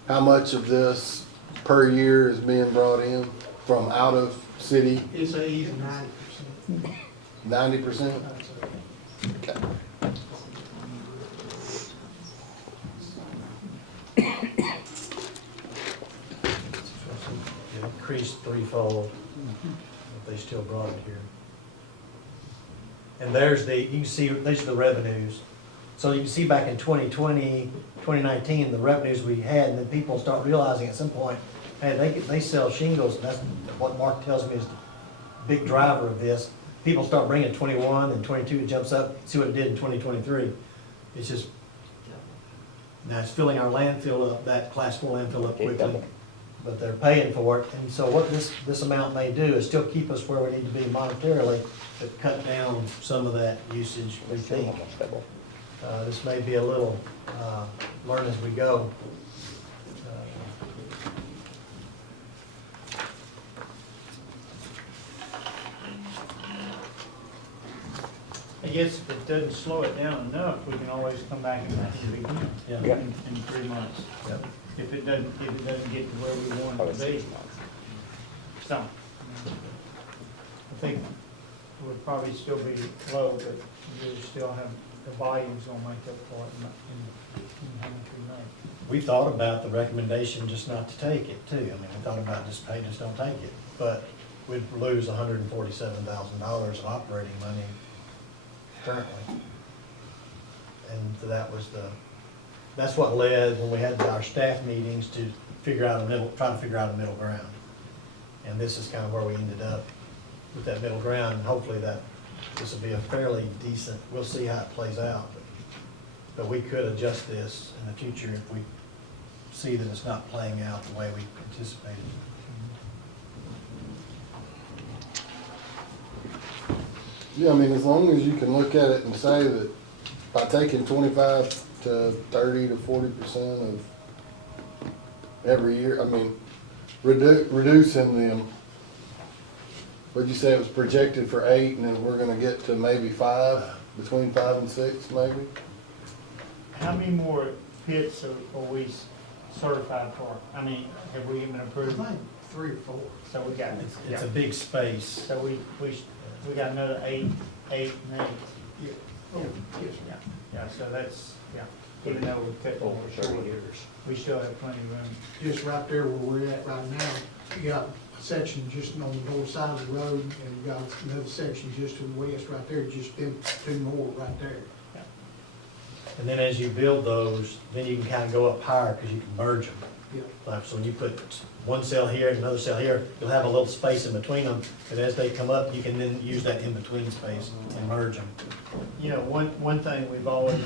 how much of this per year is being brought in from out of city? It's a even 90%. 90%? Okay. It increased threefold, but they still brought it here. And there's the, you can see, these are the revenues. So you can see back in 2020, 2019, the revenues we had, and then people start realizing at some point, hey, they sell shingles, and that's what Mark tells me is the big driver of this. People start bringing 21 and 22, it jumps up, see what it did in 2023. It's just, now it's filling our landfill up, that class 4 landfill up quickly. But they're paying for it, and so what this amount may do is still keep us where we need to be monetarily, but cut down some of that usage, we think. This may be a little, learn as we go. I guess if it doesn't slow it down enough, we can always come back and ask it again Yeah. in 3 months. Yep. If it doesn't get to where we want it to be. So, I think we'll probably still be low, but we'll still have, the volume's gonna make up for it in how much we make. We thought about the recommendation just not to take it too. I mean, we thought about just pay, just don't take it. But we'd lose $147,000 of operating money currently. And that's what led, when we had our staff meetings, to try to figure out a middle ground. And this is kind of where we ended up with that middle ground, and hopefully this will be a fairly decent, we'll see how it plays out. But we could adjust this in the future if we see that it's not playing out the way we anticipated. Yeah, I mean, as long as you can look at it and say that by taking 25 to 30 to 40% of every year, I mean, reducing them, what'd you say it was projected for 8, and then we're gonna get to maybe 5, between 5 and 6 maybe? How many more pits are we certified for? I mean, have we even I approved? think 3 or 4. So we got, It's a big space. so we got another 8 and 8. Yeah. Oh, yes, Yeah, yeah, so that's, yeah, even though we cut over 30 years, we still have plenty of room. just right there where we're at right now, you got a section just on the north side of the road, and you got another section just to the west right there, just them 2 more right there. And then as you build those, then you can kind of go up higher because you can merge them. Yeah. Like, so when you put one cell here and another cell here, you'll have a little space in between them. And as they come up, you can then use that in-between space and merge them. You know, one thing we've always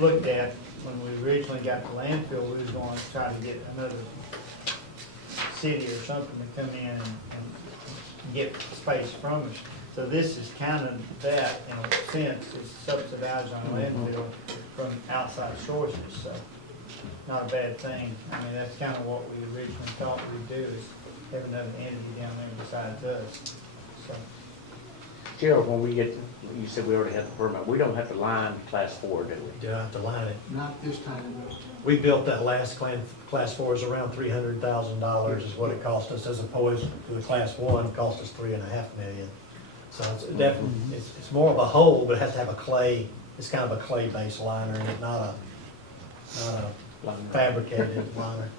looked at, when we originally got the landfill, we was going to try to get another city or something to come in and get space from us. So this is kind of that, in a sense, it's subsidized on landfill from outside sources, so not a bad thing. I mean, that's kind of what we originally thought we'd do, is have another entity down there besides us, so. Gerald, when we get, you said we already have the permit, we don't have to line class 4, do we? You don't have to line it. Not this time, but We built that last class 4 is around $300,000 is what it cost us, as opposed to the class 1 cost us $3.5 million. So it's definitely, it's more of a hole, but it has to have a clay, it's kind of a clay-based liner, and not a fabricated liner.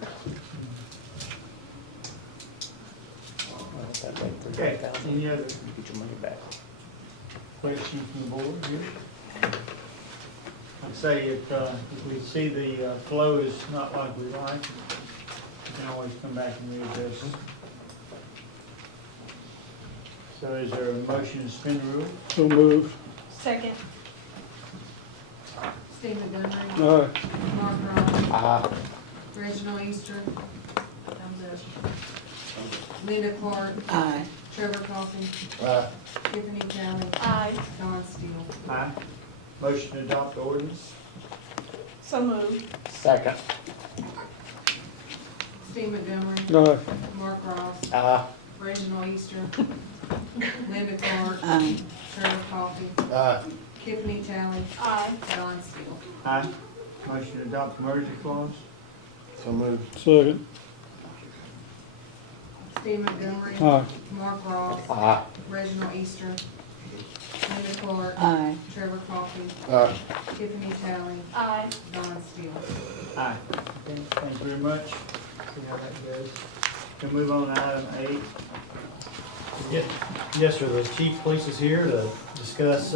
Okay, any other Get your money back. questions from the board here? I'd say if we see the flow is not like we like, we can always come back and readjust. So is there a motion to suspend the rules? So moved. Second. Steve Montgomery. Aye. Mark Ross. Aye. Reginald Easter. Thumbs up. Linda Clark. Aye. Trevor Coffin. Tiffany Talley. Aye. Don Steele. Aye. Motion to adopt the ordinance? So moved. Second. Steve Montgomery. Aye. Mark Ross. Aye. Reginald Easter. Linda Clark. Aye. Trevor Coffin. Tiffany Talley. Aye. Don Steele. Aye. Motion to adopt the merger clause? So moved. Second. Steve Montgomery. Aye. Mark Ross. Aye. Reginald Easter. Linda Clark. Aye. Trevor Coffin. Tiffany Talley. Aye. Don Steele. Aye. Okay, thank you very much. See how that goes. We'll move on to item 8. Yes, sir, the chief of police is here to discuss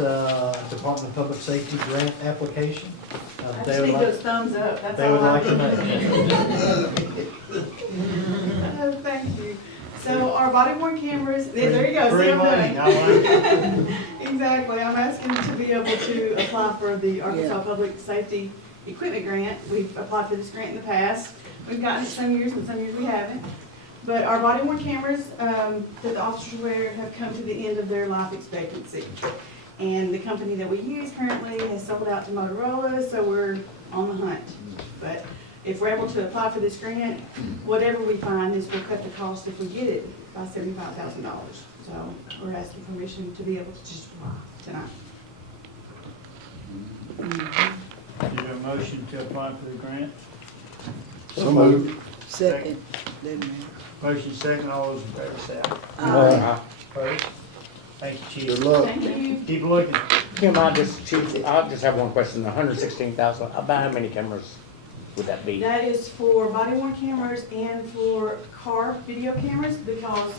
Department of Public Safety grant application. They would like- thumbs up, that's They would all I like to make. Oh, thank you. So our body worn cameras, there you go, see Free what I'm money, doing. I like it. Exactly, I'm asking to be able to apply for the Arkansas Yeah. Public Safety Equipment Grant. We've applied for this grant in the past. We've gotten it some years and some years we haven't. But our body worn cameras that the officers wear have come to the end of their life expectancy. And the company that we use currently has sold out to Motorola, so we're on the hunt. But if we're able to apply for this grant, whatever we find is will cut the cost if we get it by $75,000. So we're asking permission to be able to just apply tonight. Is there a motion to apply for the grant? So moved. Second. Doesn't matter. Motion second, all those in favor say aye. Aye. Opposed? Thank you, chief. Good luck. Thank you. Keep looking. Kim, I'll just have one question. The 116,000, about how many cameras would that be? That is for body worn cameras and for car video cameras because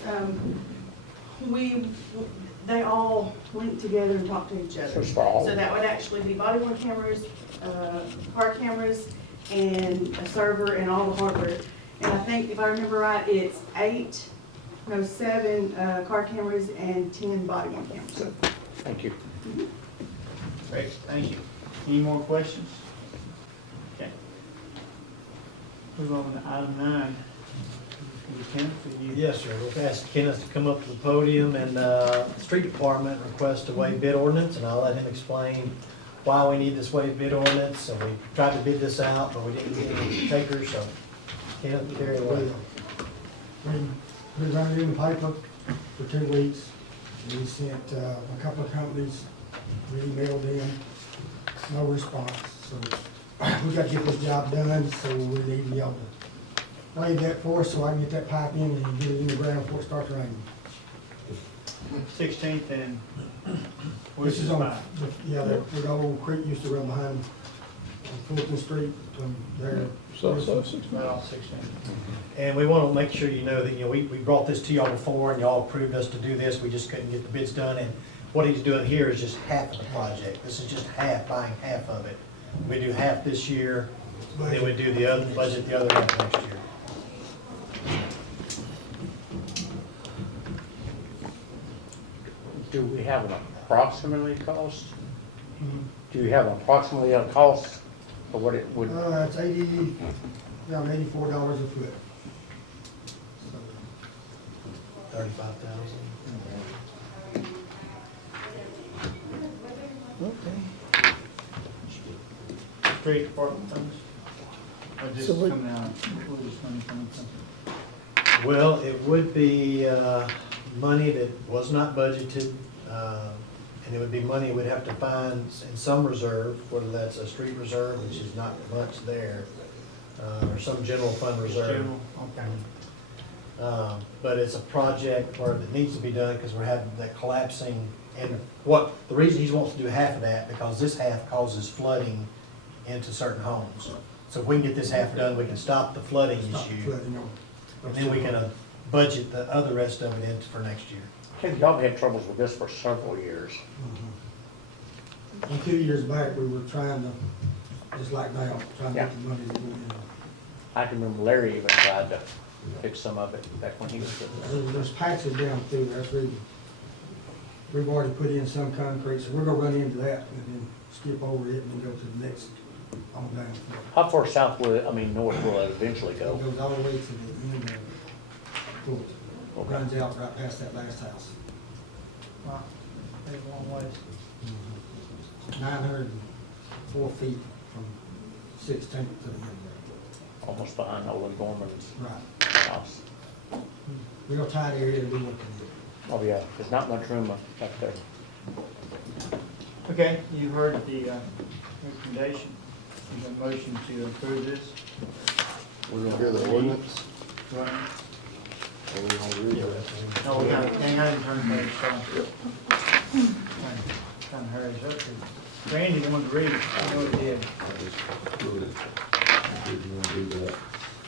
they all link together and talk to each other. So it's for all? So that would actually be body worn cameras, car cameras, and a server and all the hardware. And I think, if I remember right, it's 7 car cameras and 10 body worn cameras. Thank you. Great, thank you. Any more questions? Okay. Move on to item 9. Yes, sir. We'll ask Kenneth to come up to the podium, and the street department requests a waive bid ordinance, and I'll let him explain why we need this waive bid ordinance. So we tried to bid this out, but we didn't get any takers, so Kenneth, carry it away. we run it in the paper for 2 weeks. We sent a couple of companies, we emailed them, no response. So we got to get this job done, so we need to be able to waive that for us so I can get that pipe in and get it in the ground before it starts raining. 16th and This is on, the old creek used to run behind Fulton Street from there. So, Well, 16th. And we want to make sure you know that, we brought this to y'all before, and y'all approved us to do this. We just couldn't get the bids done, and what he's doing here is just half of the project. This is just buying half of it. We do half this year, then we do the other, budget the other half next year. Do we have an approximately cost? Do you have approximately a cost for what it would? It's around $84 a foot. 35,000. Street department funds? Or just So what- coming out, will this money coming from? Well, it would be money that was not budgeted, and it would be money we'd have to find in some reserve, whether that's a street reserve, which is not much there, or some general fund reserve. General, okay. But it's a project where it needs to be done because we're having that collapsing. And the reason he wants to do half of that, because this half causes flooding into certain homes. So if we can get this half done, we can stop the flooding issue. And then we can budget the other rest of it in for next year. Hey, y'all had troubles with this for several years. And 2 years back, we were trying to, just like now, trying to Yeah. get the money to go in. I can remember Larry even tried to fix some of it back when he was with us. There's patches down through there, so we've already put in some concrete, so we're gonna run into that and then skip over it and then go to the next on down. How far south will it, north will it eventually It go? goes all the way to the end of Fulton. Runs out right past that last house. Wow, that's a long ways. 904 feet from 16th to the end Almost behind Olin Gorman's there. Right. house. Real tight area to be looking Oh, yeah, there's not much room up there. Okay, you've heard the recommendation. Is there a motion to approve this? We're gonna hear the ordinance. Right. Or we gonna read it? No, we got, hang on, turn the page, so. Kind of hurries up here. Randy wanted to read it, I know he did. Didn't want to do that.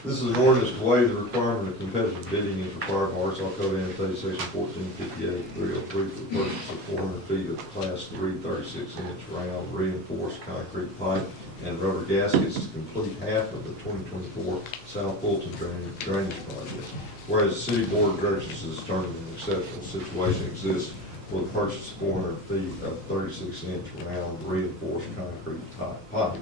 This is an ordinance to waive the requirement of competitive bidding as required by Arkansas Code Annotated Section 1458-303 for the purchase of 400 feet of Class 3 36-inch round reinforced concrete pipe and rubber gaskets to complete half of the 2024 South Fulton drainage project. Whereas the City Board of Directors has determined an exceptional situation exists for the purchase of 400 feet of 36-inch round reinforced concrete pipe,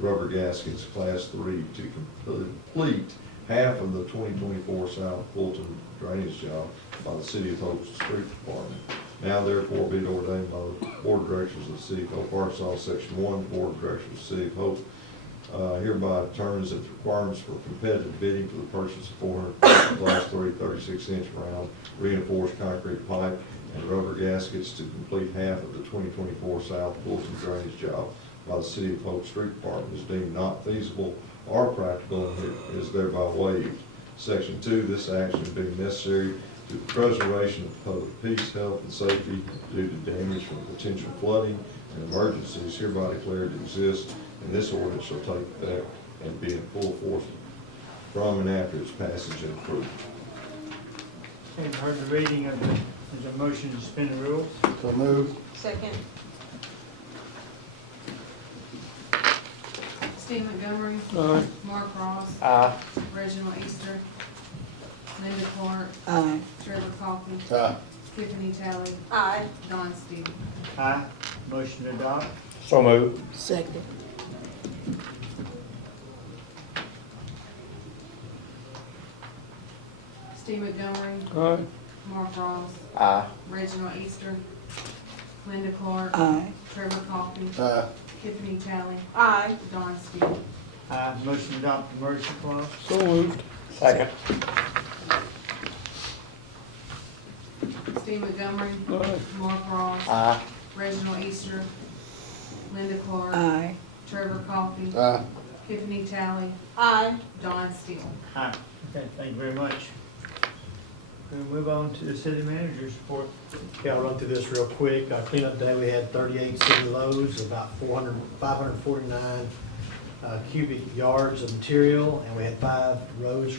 rubber gaskets, Class 3, to complete half of the 2024 South Fulton drainage job by the City of Hope's Street Department. Now therefore be it ordained by the Board of Directors of the City of Hope, Arkansas, Section 1, Board of Directors of the City of Hope, hereby determines that the requirements for competitive bidding for the purchase of 400 Class 3 36-inch round reinforced concrete pipe and rubber gaskets to complete half of the 2024 South Fulton drainage job by the City of Hope Street Department is deemed not feasible or practical and is thereby waived. Section 2, this action being necessary to the preservation of public peace, health, and safety due to damage from potential flooding and emergencies hereby declared to exist, and this ordinance shall take effect and be in full force from and after its passage and approval. Okay, you've heard the reading of the, is there a motion to suspend the rules? So move. Second. Steve Montgomery. Aye. Mark Ross. Reginald Easter. Linda Clark. Aye. Trevor Coffin. Aye. Tiffany Talley. Aye. Don Steele. Aye. Motion to adopt? So moved. Second. Steve Montgomery. Aye. Mark Ross. Aye. Reginald Easter. Linda Clark. Aye. Trevor Coffin. Aye. Tiffany Talley. Aye. Don Steele. Aye. Motion to adopt the emergency clause? So moved. Second. Steve Montgomery. Aye. Mark Ross. Aye. Reginald Easter. Linda Clark. Aye. Trevor Coffin. Aye. Tiffany Talley. Aye. Don Steele. Aye. Okay, thank you very much. We'll move on to the city manager's report. Okay, I'll run through this real quick. Cleanup day, we had 38 city loads, about 549 cubic yards of material, and we had 5 loads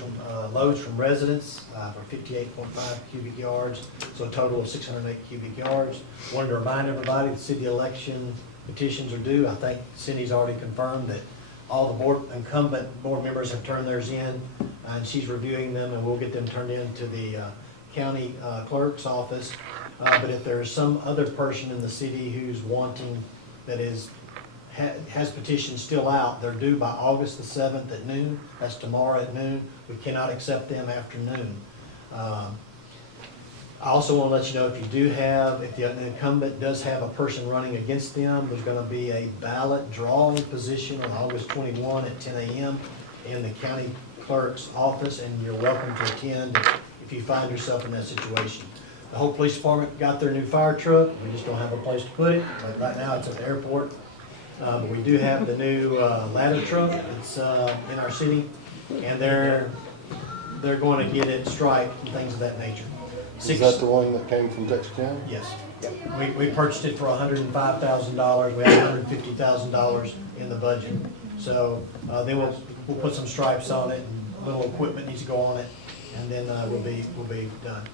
from residents for 58.5 cubic yards, so a total of 608 cubic yards. Wanted to remind everybody, the city election petitions are due. I think Cindy's already confirmed that all the incumbent board members have turned theirs in, and she's reviewing them, and we'll get them turned in to the county clerk's office. But if there's some other person in the city who's wanting, that has petitions still out, they're due by August the 7th at noon. That's tomorrow at noon. We cannot accept them after noon. I also want to let you know, if the incumbent does have a person running against them, there's going to be a ballot drawing position on August 21 at 10 a.m. in the county clerk's office, and you're welcome to attend if you find yourself in that situation. The whole police department got their new fire truck. We just don't have a place to put it. But right now it's at the airport. But we do have the new ladder truck. It's in our city, and they're going to get it striped and things of that nature. Is that the one that came from Texarkana? Yes. We purchased it for $105,000. We have $150,000 in the budget. So then we'll put some stripes on it, and little equipment needs to go on it, and then we'll be done.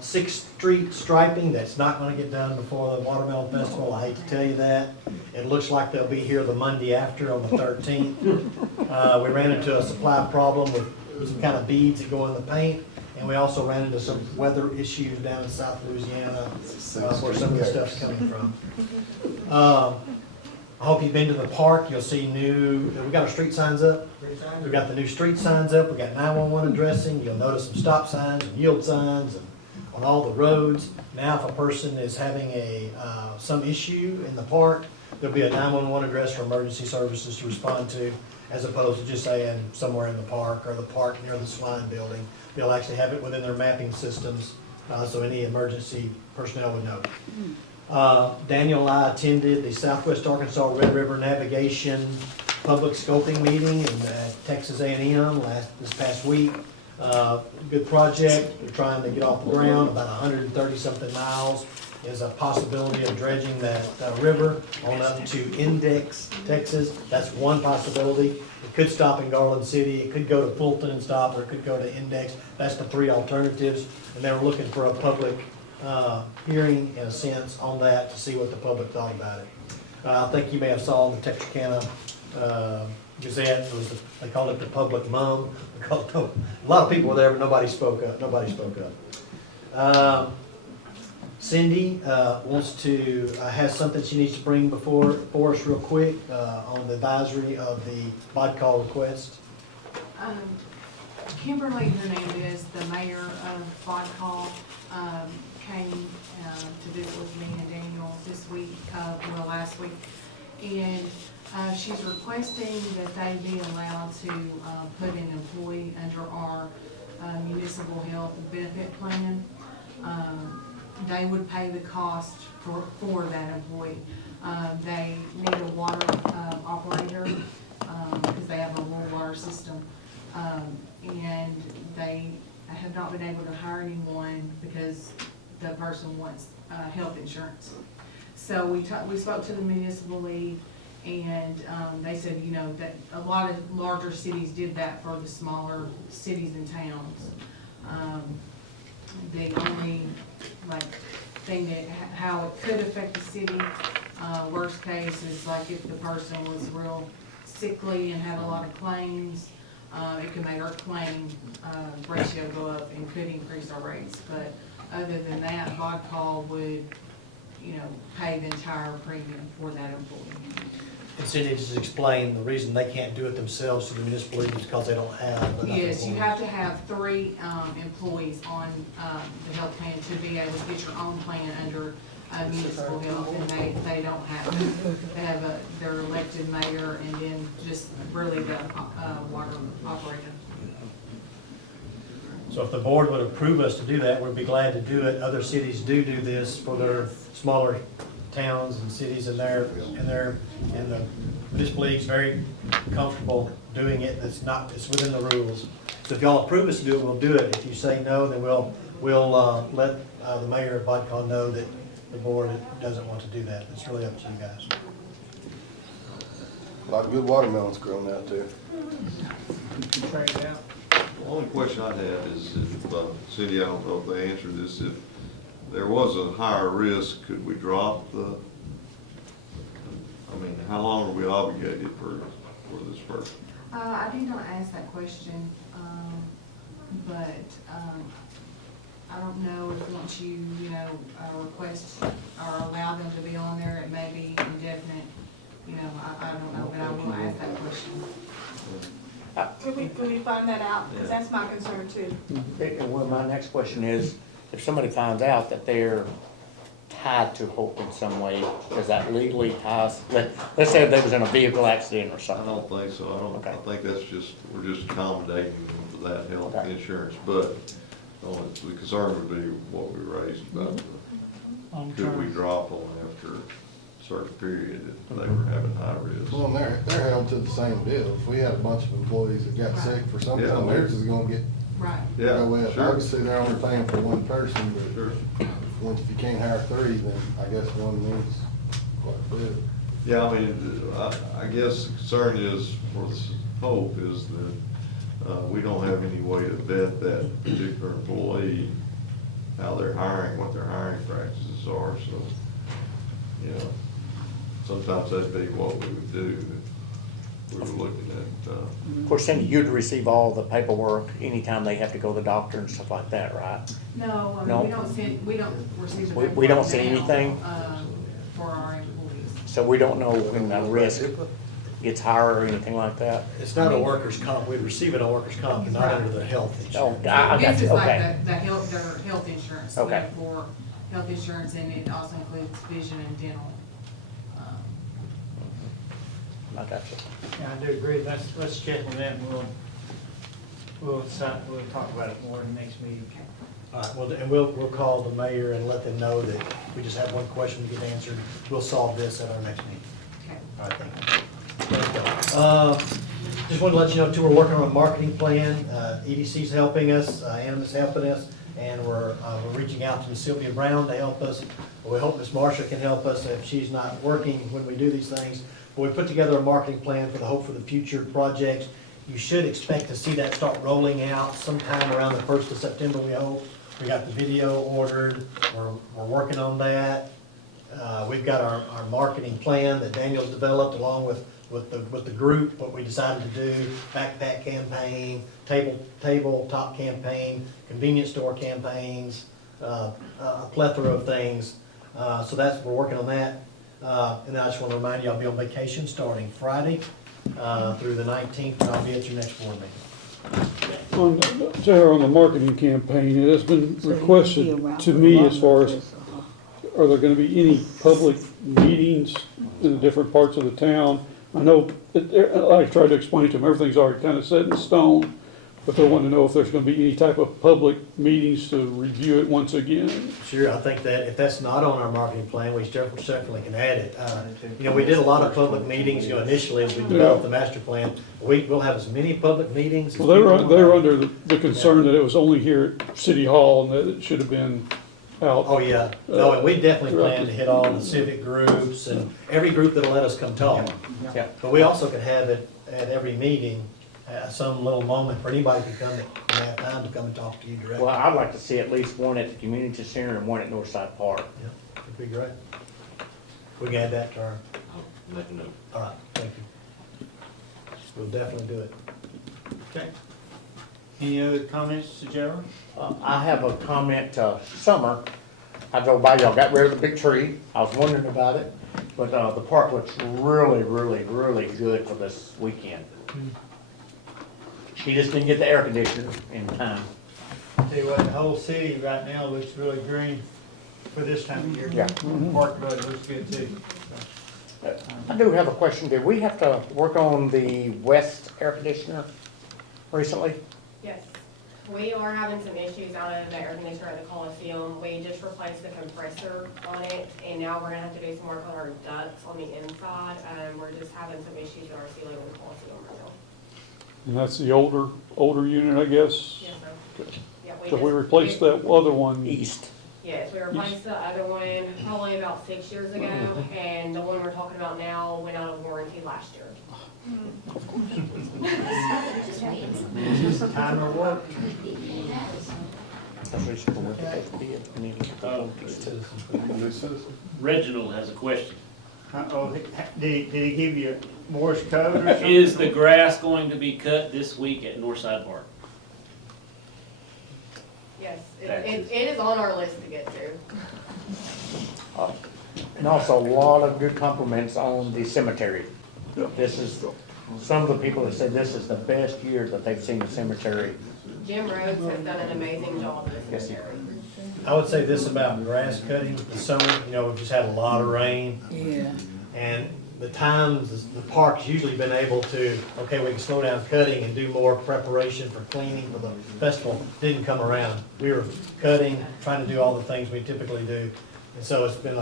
6th Street striping, that's not going to get done before the Watermelon Festival. I hate to tell you that. It looks like they'll be here the Monday after, on the 13th. We ran into a supply problem with some kind of beads that go in the paint. And we also ran into some weather issues down in South Louisiana, where some of the stuff's coming from. I hope you've been to the park. You'll see we got our street signs up. We got the new street signs up. We got 911 addressing. You'll notice some stop signs and yield signs on all the roads. Now, if a person is having some issue in the park, there'll be a 911 address for emergency services to respond to, as opposed to just saying somewhere in the park or the park near the swine building. They'll actually have it within their mapping systems, so any emergency personnel would know. Daniel and I attended the Southwest Arkansas Red River Navigation Public Scoping Meeting in Texas A&M this past week. Good project. They're trying to get off the ground. About 130-something miles is a possibility of dredging that river on up to Index, Texas. That's one possibility. It could stop in Garland City. It could go to Fulton and stop, or it could go to Index. That's the 3 alternatives. And they were looking for a public hearing, in a sense, on that to see what the public thought about it. I think you may have saw in the Texarkana Gazette, they called it the public mum. A lot of people were there, but nobody spoke up. Cindy wants to has something she needs to bring for us real quick on the advisory of the bod call request. Kimberly Hernandez, the mayor of bod call, came to visit with me and Daniel this week, last week, and she's requesting that they be allowed to put an employee under our municipal health benefit plan. They would pay the cost for that employee. They need a water operator because they have a rural water system, and they have not been able to hire anyone because the person wants health insurance. So we spoke to the municipal league, and they said, that a lot of larger cities did that for the smaller cities and towns. The only thing that how it could affect the city, worst case is if the person was real sickly and had a lot of claims, it could make our claim ratio go up and could increase our rates. But other than that, bod call would, pay the entire premium for that employee. And Cindy just explained the reason they can't do it themselves to the municipal league is because they don't have enough Yes, you employees. have to have 3 employees on the health plan to be able to get your own plan under municipal health, and they don't have that. They have their elected mayor and then just really the water operator. So if the board would approve us to do that, we'd be glad to do it. Other cities do this for their smaller towns and cities, and the municipal league's very comfortable doing it. It's within the rules. So if y'all approve us to do it, we'll do it. If you say no, then we'll let the mayor of Vodcon know that the board doesn't want to do that. It's really up to you guys. A lot of good watermelons growing out there. The only question I had is if, Cindy, I don't know if they answered this, if there was a higher risk, could we drop the how long are we obligated for this person? I did not ask that question, but, I don't know if once you, request or allow them to be on there, it may be indefinite. I don't know, but I will ask that question. Could we find that out? Because that's my concern too. And well, my next question is, if somebody finds out that they're tied to Hope in some way, does that legally tie us? Let's say if they was in a vehicle accident or I something. don't think so. Okay. I think that's just, we're just accommodating them for that health Okay. insurance. But the concern would be what we raised about could we drop them after a certain period if they were having high risk. Well, they're held to the same deal. If we had a bunch of employees that got sick for something, Yeah. theirs is gonna get, Right. Yeah, go with. sure. Obviously, they're only paying for one person, but Sure. once if you can't hire three, then I guess one needs quite a bit. Yeah, I mean, I guess the concern is, for this Hope, is that we don't have any way to vet that particular employee, how they're hiring, what their hiring practices are, so, sometimes that'd be what we would do if we were looking at, Of course, Cindy, you'd receive all the paperwork anytime they have to go to the doctor and stuff like that, right? No, No? we don't receive the. We don't see paperwork now, anything? For our employees. So we don't know when the risk gets higher or anything like that? It's not a workers' comp, we receive it on workers' comp, but not under the health Oh, insurance. I got This you, is like okay. their health insurance. Okay. For health insurance, and it also includes vision and dental. I got you. Yeah, I do agree. Let's check on that and we'll talk about it more in the next meeting. All right, well, and we'll call the mayor and let them know that we just have one question to get answered. We'll solve this at our next meeting. Okay. All right, thank you. Let's go. Just wanted to let you know too, we're working on a marketing plan. EDC's helping us, Anima's helping us, and we're reaching out to Ms. Sylvia Brown to help us. We hope Ms. Marsha can help us if she's not working when we do these things. But we put together a marketing plan for the Hope for the Future projects. You should expect to see that start rolling out sometime around the 1st of September, we hope. We got the video ordered, we're working on that. We've got our marketing plan that Daniel's developed along with the group, what we decided to do, backpack campaign, tabletop campaign, convenience store campaigns, a plethora of things. So we're working on that. And I just want to remind you, I'll be on vacation starting Friday through the 19th, and I'll be at your next board meeting. Sarah, on the marketing campaign, it has been requested to me as far as, are there gonna be any public meetings in the different parts of the town? I know, I tried to explain to them, everything's already kind of set in stone, but they want to know if there's gonna be any type of public meetings to review it once again. Sure, I think that if that's not on our marketing plan, we certainly can add it. We did a lot of public meetings, initially as we developed the master plan. We'll have as many public meetings. Well, they were under the concern that it was only here at City Hall and that it should have been out. Oh, yeah. No, and we definitely plan to hit all the civic groups and every group that'll let us come talk. Yeah. But we also could have it at every meeting, some little moment for anybody to come and have time to come and talk to you directly. Well, I'd like to see at least one at the community center and one at Northside Park. Yeah, it'd be great. We can add that to our, I'll make a note. all right, thank you. We'll definitely do it. Okay. Any other comments to Gerald? I have a comment, Summer, I drove by, y'all got rid of the big tree, I was wondering about it, but, the park looks really, really, really good for this weekend. He just didn't get the air conditioner in time. Tell you what, the whole city right now looks really green for this time of year. Yeah. Park Road looks good too. I do have a question, did we have to work on the west air conditioner recently? Yes, we are having some issues out of the air conditioner at the Coliseum. We just replaced the compressor on it, and now we're gonna have to do some work on our ducts on the inside. We're just having some issues in our ceiling in the Coliseum right now. And that's the older unit, I guess? Yes, sir. Yeah, So we replaced that other one. East. Yes, we replaced the other one probably about 6 years ago, and the one we're talking about now went out of warranty last year. Time or work. Reginald has a question. Oh, did he give you Morse code or something? Is the grass going to be cut this week at Northside Park? Yes, it is on our list to get to. And also a lot of good compliments on the cemetery. This is, some of the people have said this is the best year that they've seen the cemetery. Jim Rhodes has done an amazing job with the Yes, he cemetery. I would say this about grass cutting this summer, we've just had a lot of rain. Yeah. And the times, the park's usually been able to, okay, we can slow down cutting and do more preparation for cleaning for the festival, didn't come around. We were cutting, trying to do all the things we typically do. And so it's been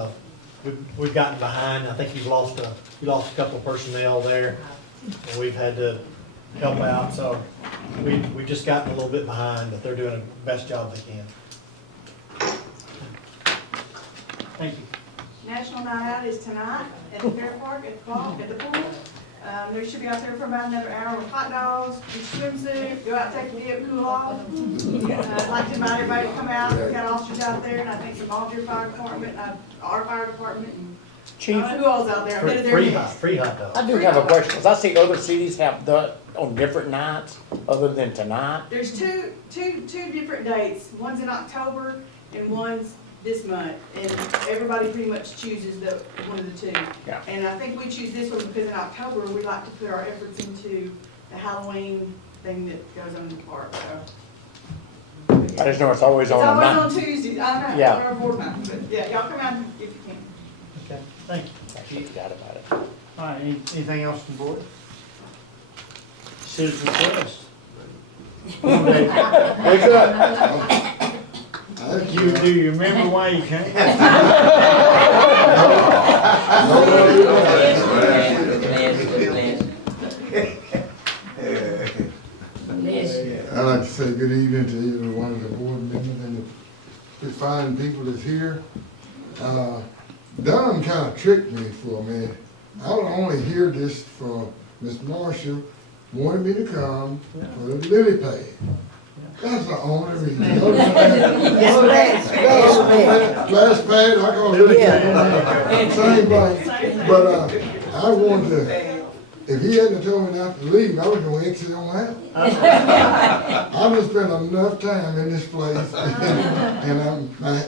we've gotten behind. I think you lost a couple of personnel there, and we've had to help out. So we've just gotten a little bit behind, but they're doing the best job they can. Thank you. National Night Out is tonight at the Fair Park, at the pool. They should be out there for about another hour with hot dogs, do swimsuit, go out, take a dip, cool off. I'd like to invite everybody to come out. We've got officers out there, and I think the volunteer fire department, our fire department, and Chief, who else out there? I've been to their meetings. Free hot dogs. I do have a question, because I see other cities have done on different nights other than tonight. There's two different dates. One's in October and one's this month, and everybody pretty much chooses one of the two. Yeah. And I think we choose this one because in October, we like to put our efforts into the Halloween thing that goes on in the park, so. I just know it's always It's on a always night. on Tuesdays, I know, Yeah. on our board meeting, but yeah, y'all come out if you can. Okay, thank you. I forgot about it. All right, anything else from the board? Citizen request. Wake up. Do you remember why you came? I'd like to say good evening to every one of the board members and the fine people that's here. Don kind of tricked me for a minute. I would only hear this for Miss Marshall wanted me to come for the lily pad. That's the only reason. Last pad, I call it lily pad. Same thing. But I wanted to. If he hadn't told me not to leave, I was going to exit on out. I've just spent enough time in this place, and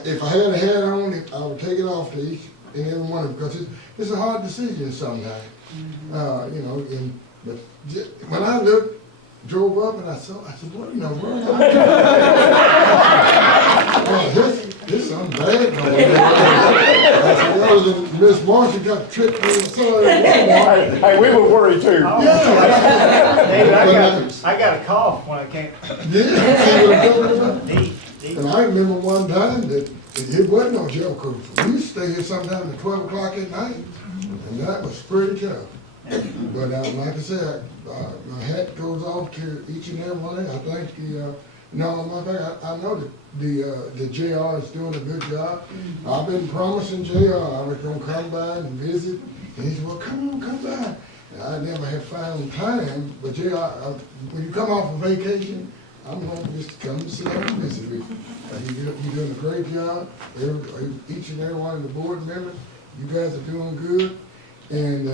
if I had a hat on, I would take it off to each and every one of them, because it's a hard decision sometimes. But when I drove up and I said, what, this something bad going on. I said, well, Miss Marshall got tricked me and saw it. Hey, we were worried too. David, I got a cough when I came. Yeah, see what I'm talking about? Deep. And I remember one time that it wasn't no jail cruise. We used to stay here sometime at 12 o'clock at night, and that was pretty tough. But like I said, my hat goes off to each and every one. I think I know that the JR is doing a good job. I've been promising JR I was gonna come by and visit, and he said, well, come by. And I never have found time, but JR, when you come off of vacation, I'm hoping just to come and sit down and visit with you. You're doing a great job. Each and every one of the board members, you guys are doing good. And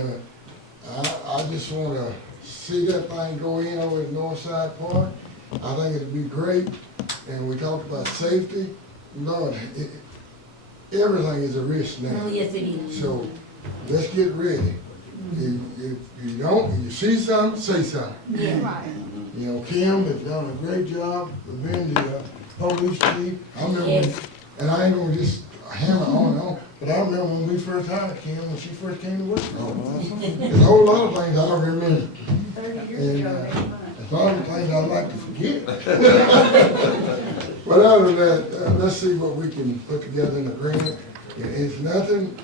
I just want to see that thing go in over at Northside Park. I think it'd be great. And we talked about safety. Lord, everything is a risk now. Oh, yes, it is. So let's get ready. If you see something, say something. Yeah. Kim has done a great job of being the police chief. I remember, and I ain't gonna just hammer on, but I remember when we first hired Kim, when she first came to work. There's a whole lot of things I don't remember. 30 years ago, There's a lot of things I'd like to forget. But other than that, let's see what we can put together in a grant. It's nothing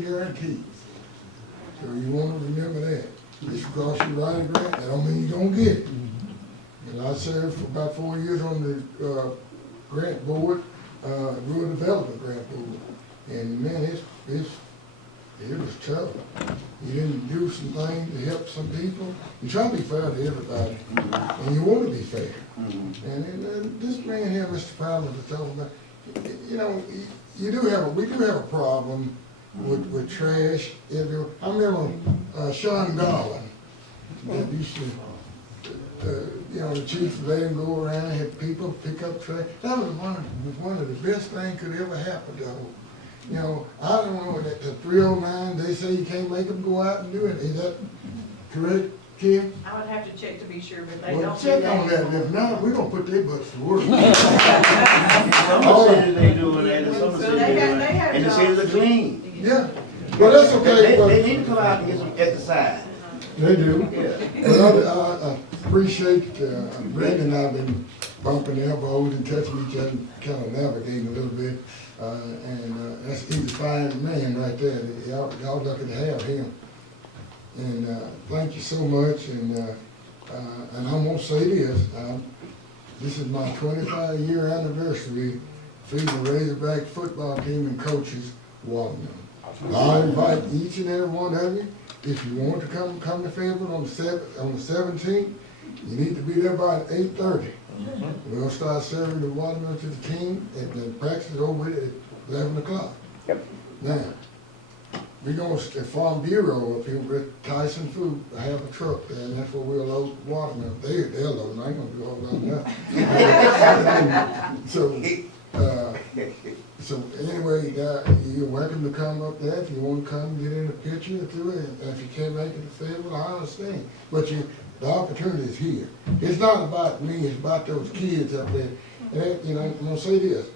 guaranteed. So you want to remember that. Just because you write a grant, that don't mean you're gonna get it. And I served for about 4 years on the grant board, rural development grant board. And man, it was tough. You didn't do some things to help some people. You try to be fair to everybody, and you want to be fair. And this man here, Mr. Powell, was talking about, we do have a problem with trash everywhere. I remember, Sean Garland, that used to, you know, the chief let him go around and had people pick up trash. That was one of the best things could ever happen to them. You know, I don't know, that the 309, they say you can't make them go out and do it. Is that correct, Kim? I would have to check to be sure, but they Well, don't do check on that. that. If not, we're gonna put their butts to work. Some cities they doing that, and some So cities they they have- doing they that, have and the jobs. cities are clean. Yeah, well, that's okay, They but need to come out and get some exercise. they do. Yeah. Well, I appreciate, Brenda and I've been bumping elbows and touching each other, kind of navigating a little bit. That's, he's a fine man right there. Y'all lucky to have him. And, thank you so much, and I'm gonna say this is my 25-year anniversary feeding the Razorback football team and coaches Watermelon. I invite each and every one of you, if you want to come to Fayetteville on the 17th, you need to be there by 8:30. We'll start serving the watermelon to the team, and the practice is over with at 11 o'clock. Yep. Now, we're going to Farm Bureau up here with Tyson Food. I have a truck there, and that's where we'll load watermelon. They're loading, I ain't gonna do all that now. So anyway, you're welcome to come up there. If you want to come get in a picture or two, and if you can't make it to Fayetteville, I understand. But the opportunity is here. It's not about me, it's about those kids up there. And, you know, I'm gonna say this.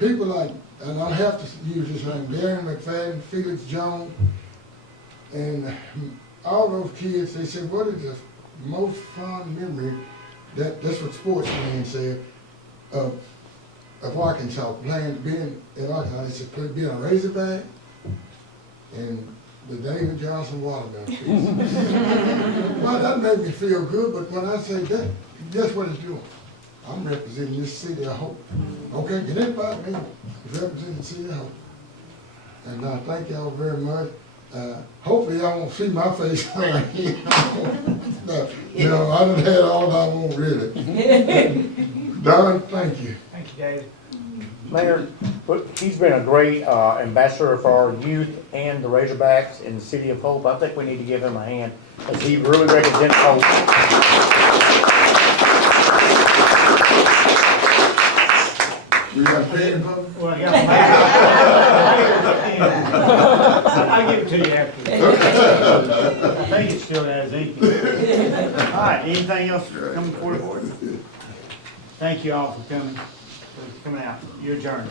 People like, and I have to use this name, Darren McFadden, Felix Jones, and all those kids, they said, what is the most fond memory, that's what sportsman said, of Arkansas, being in Arkansas, they said, being a Razorback and the David Johnson watermelon piece. Well, that made me feel good, but when I say that, guess what it's doing? I'm representing this city of hope. Okay, it ain't about me, it's representing the city of hope. And I thank y'all very much. Hopefully y'all won't see my face around here. You know, I done had all I want really. Don, thank you. Thank you, David. Mayor, he's been a great ambassador for our youth and the Razorbacks in the city of Hope. I think we need to give him a hand, as he really represents Hope. We got paid. Well, yeah, I'll give it to you after. I think it still has ink. All right, anything else coming before the board? Thank you all for coming out. You're adjourned.